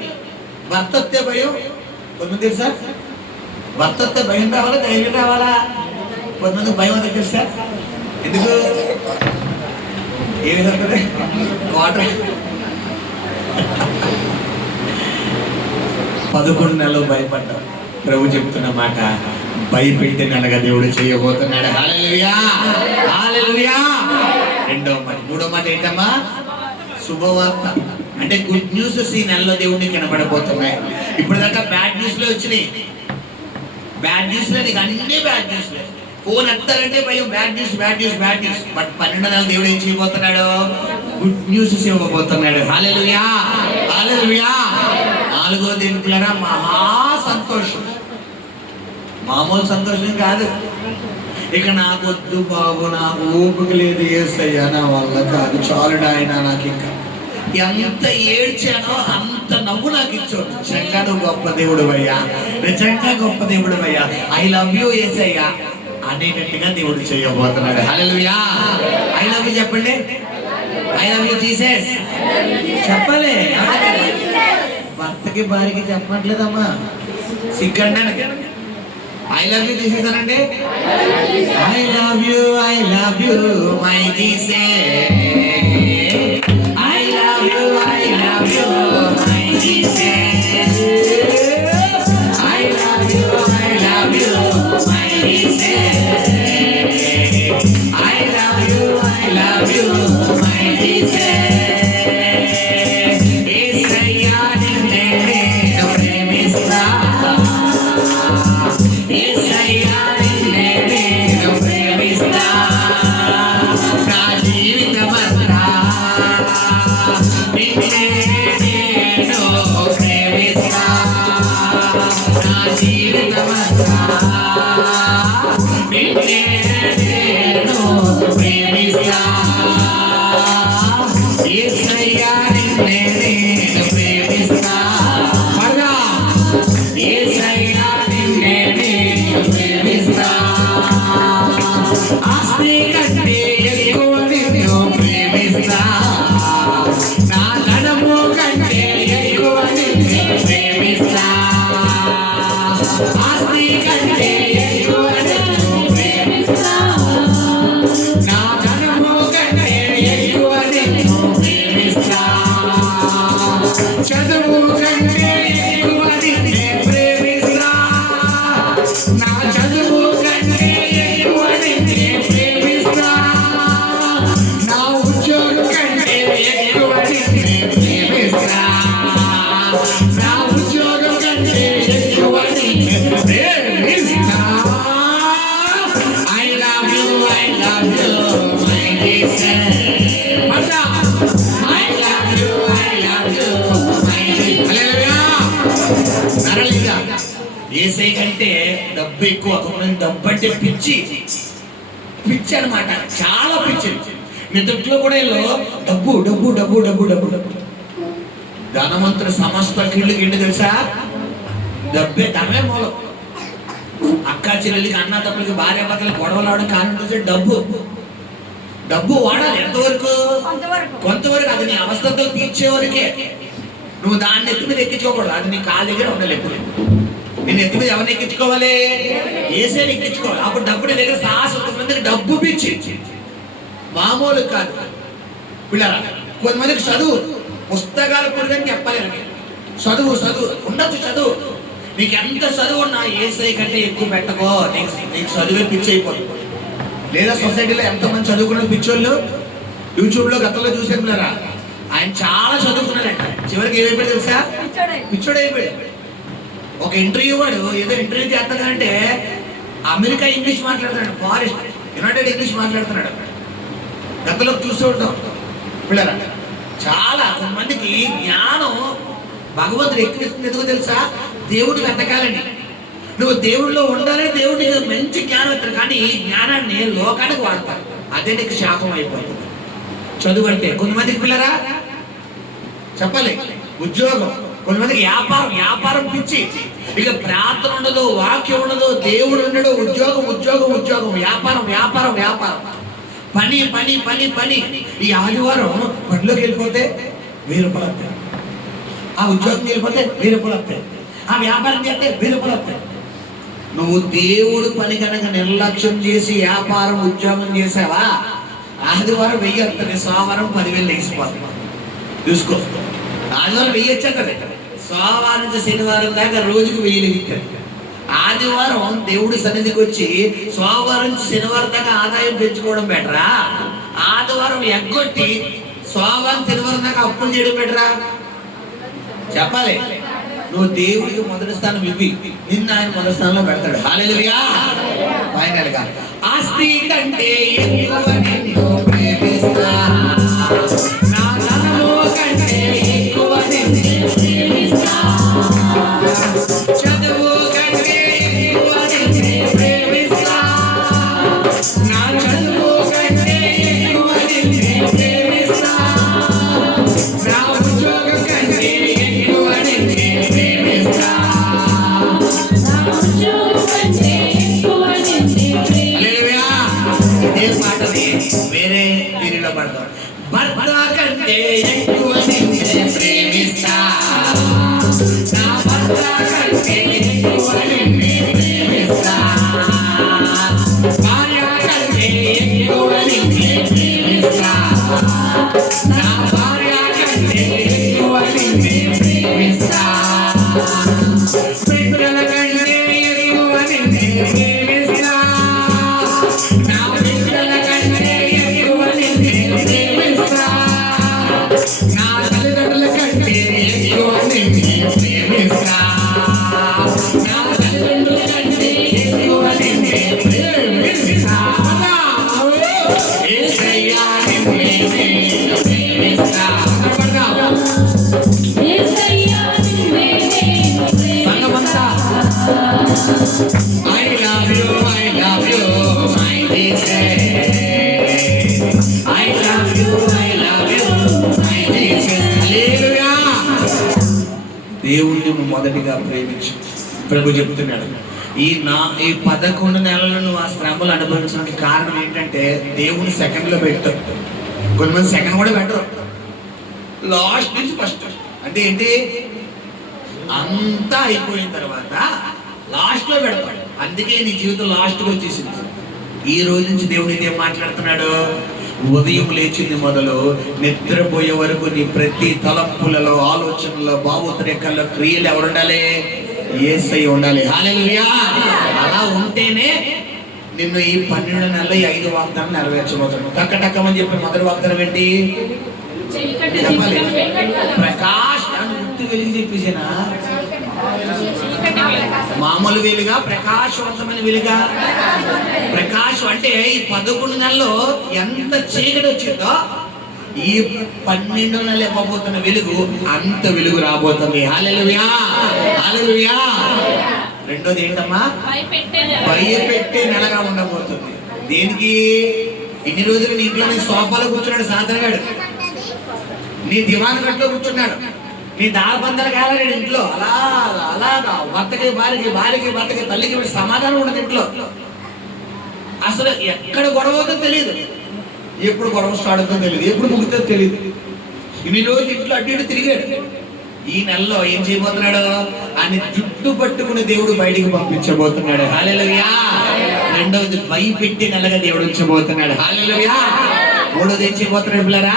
భర్త వస్తే భయం. కొంతమంది తెలుసా? భర్త వస్తే భయం రావాలా, ధైర్యం రావాలా? కొంతమంది భయం అంతా తెలుసా? ఎందుకు? ఏమి జరుగుతుంది? వాటర్ 11 నెలలు భయపడ్డావు. ప్రభు చెప్తున్న మాట, భయపెట్టే నెలగా దేవుడు చేయబోతున్నాడు. హల్లెలూయా హల్లెలూయా. 2వ మాట. 3వ మాట ఏంటమ్మా? శుభవార్త. అంటే గుడ్ న్యూస్ ఈ నెలలో దేవుడికి కనబడబోతున్నాయి. ఇప్పుడు దాకా బ్యాడ్ న్యూస్లో వచ్చినాయి. బ్యాడ్ న్యూస్లో నీకు అన్ని బ్యాడ్ న్యూస్లే. ఫోన్ ఎత్తారంటే భయం, bad news bad news bad news. But 12 నెలలు దేవుడు ఏం చేయబోతున్నాడు? గుడ్ న్యూస్ ఇవ్వబోతున్నాడు. హల్లెలూయా హల్లెలూయా. 4వది పిల్లరా, మహా సంతోషం. మామూలు సంతోషం కాదు. ఇక నాకు వద్దు బాబు, నాకు ఓపిక లేదు, యేసయ్యా నా వల్ల కాదు, చాలుడా ఆయన, నాకు ఇంకా ఎంత ఏడ్చానో అంత నవ్వు నాకు ఇచ్చావు. నిజంగా నువ్వు గొప్ప దేవుడు అయ్యా, నిజంగా గొప్ప దేవుడు అయ్యా, ఐ లవ్ యూ యేసయ్యా అనేటట్టుగా దేవుడు చేయబోతున్నాడు. హల్లెలూయా. ఐ లవ్ యూ చెప్పండి. ఐ లవ్ యూ జీసస్ చెప్పలే. భర్తకి భార్యకి చెప్పట్లేదమ్మా, సిగ్గండి. ఐ లవ్ యూ తీసేసానండి. I love you my Jesus. I love you my Jesus. I love you my Jesus. I love you my Jesus. యేసయ్యా నిన్నే నేను ప్రేమిస్తా. యేసయ్యా నిన్నే నేను ప్రేమిస్తా. నా జీవితమంతా నిన్నే నేను ప్రేమిస్తా. నా జీవితమంతా నిన్నే నేను ప్రేమిస్తా. యేసయ్యా నిన్నే నేను ప్రేమిస్తా. పడగా యేసయ్యా నిన్నే నేను ప్రేమిస్తా. ఆస్తి కంటే ఎక్కువ నిన్ను ప్రేమిస్తా. నా ధనము కంటే ఎక్కువ నిన్ను ప్రేమిస్తా. ఆస్తి కంటే ఎక్కువ నిన్ను ప్రేమిస్తా. నా ధనము కంటే ఎక్కువ నిన్ను ప్రేమిస్తా. చదువు కంటే ఎక్కువ నిన్నే ప్రేమిస్తా. నా చదువు కంటే ఎక్కువ నిన్నే ప్రేమిస్తా. నా ఉద్యోగం కంటే ఎక్కువ నిన్నే ప్రేమిస్తా. నా ఉద్యోగం కంటే ఎక్కువ నిన్నే ప్రేమిస్తా. I love you my Jesus. మళ్ళా I love you my Jesus. Hallelujah. నరలిగా యేసే కంటే డబ్బు ఎక్కువ. కొంతమంది డబ్బు అంటే పిచ్చి అన్నమాట, చాలా పిచ్చి. నిద్రలో కూడా డబ్బు డబ్బు డబ్బు డబ్బు డబ్బు డబ్బు. ధనవంతుడు సమస్త గిళ్ళు తెలుసా? డబ్బే, ధనమే మూలం. అక్క చెల్లెలకి, అన్న తప్పులకి, భార్య భర్తలకి గొడవలాడడం కారణం చూసే డబ్బు వాడాలి. ఎంతవరకు? కొంతవరకు. అది నీ అవస్థతో తీర్చే వరకే. నువ్వు దాన్ని ఎత్తి మీద ఎక్కించుకోకూడదు. అది నీ కాళ్ళ దగ్గర ఉండాలి ఎప్పుడు. నేను ఎత్తి మీద ఎవరిని ఎక్కించుకోవాలి? యేసేని ఎక్కించుకోవాలి. అప్పుడు డబ్బు నీ దగ్గర సాహసం. కొంతమందికి డబ్బు పిచ్చి మామూలు కాదు పిల్లరా. కొంతమందికి చదువు పుస్తకాలు పురుగని చెప్పలేను. చదువు ఉండొచ్చు. చదువు నీకు ఎంత చదువు ఉన్నా యేసే కంటే ఎక్కువ పెట్టుకో. నీకు చదువే పిచ్చి అయిపోతుంది. లేదా సొసైటీలో ఎంతమంది చదువుకున్న పిచ్చోళ్ళు యూట్యూబ్లో గతంలో చూసేస్తున్నారా? ఆయన చాలా చదువుకున్నాడంట. చివరికి ఏమైపోయాడు తెలుసా? పిచ్చోడు అయిపోయాడు. ఒక ఇంటర్వ్యూ వాడు ఏదో ఇంటర్వ్యూ చేస్తాడంటే అమెరికా ఇంగ్లీష్ మాట్లాడుతున్నాడు. ఫారెస్ట్ యునైటెడ్ ఇంగ్లీష్ మాట్లాడుతున్నాడు. గతంలో చూస్తూ ఉంటాం పిల్లరా. చాలా కొంతమందికి జ్ఞానం భగవంతుడు ఎక్కువ ఎందుకు తెలుసా? దేవుడికి వెతకాలని. నువ్వు దేవుడిలో ఉండాలని దేవుడికి మంచి జ్ఞానం ఇస్తాడు. కానీ ఈ జ్ఞానాన్ని లోకానికి వాడతారు. అదే నీకు శాపం అయిపోతుంది. చదువు అంటే కొంతమందికి పిల్లరా చెప్పాలి. ఉద్యోగం, కొంతమందికి వ్యాపారం పిచ్చి. ఇక ప్రార్థన ఉండదు, వాక్యం ఉండదు, దేవుడు ఉండడు. ఉద్యోగం, వ్యాపారం, పని. ఈ ఆదివారం పనిలోకి వెళ్ళిపోతే 1000 రూపాయలు వస్తాయి. ఆ ఉద్యోగం వెళ్ళిపోతే 1000 రూపాయలు వస్తాయి. ఆ వ్యాపారం చేస్తే 1000 రూపాయలు వస్తాయి. నువ్వు దేవుడు పని కనుక నిర్లక్ష్యం చేసి వ్యాపారం ఉద్యోగం చేసావా, ఆదివారం 1000 వస్తుంది, సోమవారం 10,000 లేచిపోతుంది. చూసుకో. ఆదివారం 1000 వచ్చేస్తుంది, సోమవారం నుంచి శనివారం దాకా రోజుకు 1000 లెగుతుంది. ఆదివారం దేవుడి సన్నిధికి వచ్చి సోమవారం నుంచి శనివారం దాకా ఆదాయం పెంచుకోవడం బెటరా? ఆదివారం ఎగ్గొట్టి సోమవారం శనివారం దాకా అప్పులు చేయడం బెటరా? చెప్పాలి. నువ్వు దేవుడికి మొదటి స్థానం ఇవ్వి, నిన్న ఆయన మొదటి స్థానంలో పెడతాడు. హల్లెలూయా. ఫైనల్ గా ఆస్తి కంటే ఎక్కువ నిన్ను ప్రేమిస్తా. నా ధనము కంటే ఎక్కువ నిన్ను ప్రేమిస్తా. చదువు కంటే ఎక్కువ నిన్ను ప్రేమిస్తా. నా చదువు కంటే ఎక్కువ నిన్ను ప్రేమిస్తా. నా ఉద్యోగం కంటే ఎక్కువ నిన్ను ప్రేమిస్తా. హల్లెలూయా. ఇదే పాటని వేరే తీరులో పాడతాం. భర్త కంటే ఎక్కువ నిన్ను ప్రేమిస్తా. నా భర్త కంటే ఎక్కువ నిన్ను ప్రేమిస్తా. స్నేహితుడు మొదటిగా ప్రేమించు. ప్రభు చెప్తున్నాడు, ఈ 11 నెలలు నువ్వు ఆ శ్రమలు అనుభవించడానికి కారణం ఏంటంటే దేవుని సెకండ్లో పెట్టు. కొంతమంది సెకండ్ కూడా పెట్టరు, లాస్ట్ నుంచి ఫస్ట్. అంటే ఏంటి, అంతా అయిపోయిన తర్వాత లాస్ట్లో పెడతాడు. అందుకే నీ జీవితం లాస్ట్కి వచ్చేసింది. ఈ రోజు నుంచి దేవుడు ఇదేం మాట్లాడుతున్నాడు, ఉదయం లేచింది మొదలు నిద్రపోయే వరకు నీ ప్రతి తలంపులలో, ఆలోచనలో, భావోద్రేకాల్లో, క్రియలు ఎవరు ఉండాలి? యేసయ్య ఉండాలి. హల్లెలూయా. అలా ఉంటేనే నిన్ను ఈ 12 నెలలు 5 వాగ్దానం నెరవేర్చబోతున్నాడు. టక్కమని చెప్పిన మొదటి వాగ్దానం ఏంటి చెప్పాలి? ప్రకాష్ అని గుర్తు వెలిగి చెప్పేసేనా? మామూలు వెలుగా, ప్రకాశవంతమైన వెలుగా? ప్రకాశం అంటే ఈ 11 నెలల్లో ఎంత చీకటి వచ్చిందో ఈ 12 నెలలు ఇవ్వబోతున్న వెలుగు అంత వెలుగు రాబోతుంది. హల్లెలూయా, హల్లెలూయా. రెండోది ఏంటమ్మా? భయపెట్టే నెలగా ఉండబోతుంది. దేనికి? ఇన్ని రోజులు నీ ఇంట్లో నీ సోఫాలో కూర్చున్నాడు సాధనగాడు, నీ దివాన్ గట్లో కూర్చున్నాడు, నీ దారబందలు కాలాడు ఇంట్లో. అలాగా భర్తకి భార్యకి, భార్యకి భర్తకి, తల్లికి సమాధానం ఉండదు ఇంట్లో. అసలు ఎక్కడ గొడవ అవుతుందో తెలియదు, ఎప్పుడు గొడవ స్టార్ట్ అవుతుందో తెలియదు, ఎప్పుడు ముగుతుందో తెలియదు. ఇన్ని రోజు ఇంట్లో అడ్డు ఇటు తిరిగాడు. ఈ నెలలో ఏం చేయబోతున్నాడు? ఆయన జుట్టు పట్టుకుని దేవుడు బయటికి పంపించబోతున్నాడు. హల్లెలూయా. రెండవది భయపెట్టి నెలగా దేవుడు ఉంచబోతున్నాడు. హల్లెలూయా. మూడోది ఏం చేయబోతున్నాడు పిల్లరా?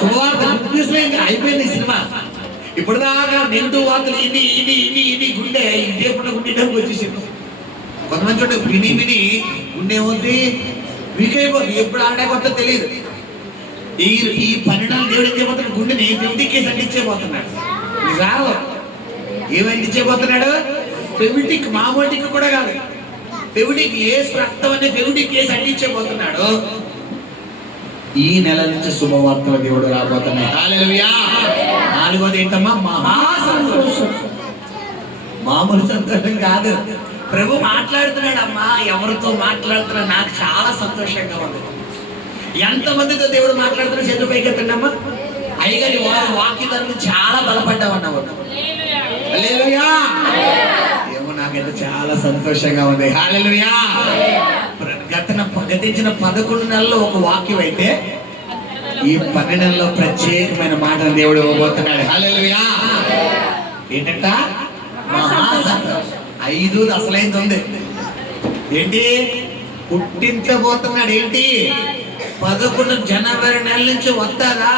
సువార్త ఇంకా అయిపోయింది సినిమా. ఇప్పుడు దాకా నెగిటివ్ వార్తలు ఇది గుండె ఇదే గుండె వచ్చేసింది. కొంతమంది చూడండి, విని గుండె ఉంది, వీక్ అయిపోతుంది. ఎప్పుడు ఆడకపోతే తెలియదు. ఈ 12 నెలలు దేవుడు ఏం చేయబోతున్నాడు? గుండెని 50 కేసు అంటించేపోతున్నాడు. నిజాలు ఏమి అంటించేపోతున్నాడు? ఫెవిటిక్, మామూలు టిక్ కూడా కాదు, ఫెవిటిక్ ఏసు రక్తం అనే ఫెవిటిక్ కేసు అంటించేపోతున్నాడు. ఈ నెల నుంచి శుభవార్తల దేవుడు రాబోతున్నాయి. హల్లెలూయా. నాలుగోది ఏంటమ్మా? మహా సంతోషం. మామూలు సంతోషం కాదు. ప్రభు మాట్లాడుతున్నాడు. అమ్మా, ఎవరితో మాట్లాడుతున్నాడు? నాకు చాలా సంతోషంగా ఉంది. ఎంతమందితో దేవుడు మాట్లాడుతున్నాడు? చేతులు పైకెత్తండమ్మా. అయ్యగారి వాక్యం చాలా బలపడ్డామన్నావు. హల్లెలూయా. ఏమో నాకైతే చాలా సంతోషంగా ఉంది. హల్లెలూయా. గతించిన 11 నెలల్లో ఒక వాక్యం అయితే ఈ 12 నెలల్లో ప్రత్యేకమైన మాటను దేవుడు ఇవ్వబోతున్నాడు. హల్లెలూయా. ఏంటంట? మహా సంతోషం. 5 అసలైంది ఉంది. ఏంటి? పుట్టించబోతున్నాడు. ఏంటి? 11 జనవరి నెల నుంచి వస్తుందా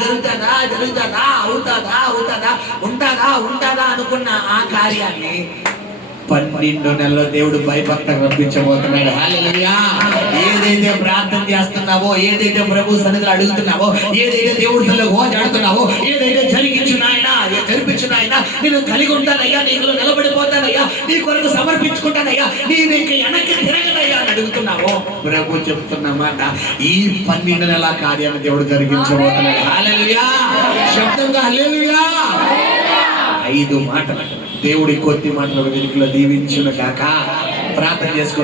జరుగుతుందా ఉంటుందా అనుకున్న ఆ కార్యాన్ని 12 నెలల్లో దేవుడు భయభక్తంగా రప్పించబోతున్నాడు. హల్లెలూయా. ఏదైతే ప్రార్థన చేస్తున్నావో, ఏదైతే ప్రభు సన్నిధిలో అడుగుతున్నావో, ఏదైతే దేవుడి సన్నిధిలో గోజాడుతున్నావో, ఏదైతే జరిపించున్నాయన నేను కలిగి ఉంటానయ్యా, నీకు నిలబడిపోతానయ్యా, నీ కొరకు సమర్పించుకుంటానయ్యా, నేను ఇంక వెనక్కి తిరగనయ్యా అని అడుగుతున్నావో, ప్రభు చెప్తున్నమాట ఈ 12 నెలల కార్యాన్ని దేవుడు జరిగించబోతున్నాడు. హల్లెలూయా. శబ్దంగా హల్లెలూయా. 5 మాటలు దేవుడి కొద్ది మాటల వెలుగులో దీవించును గాక. ప్రార్థన చేసుకో.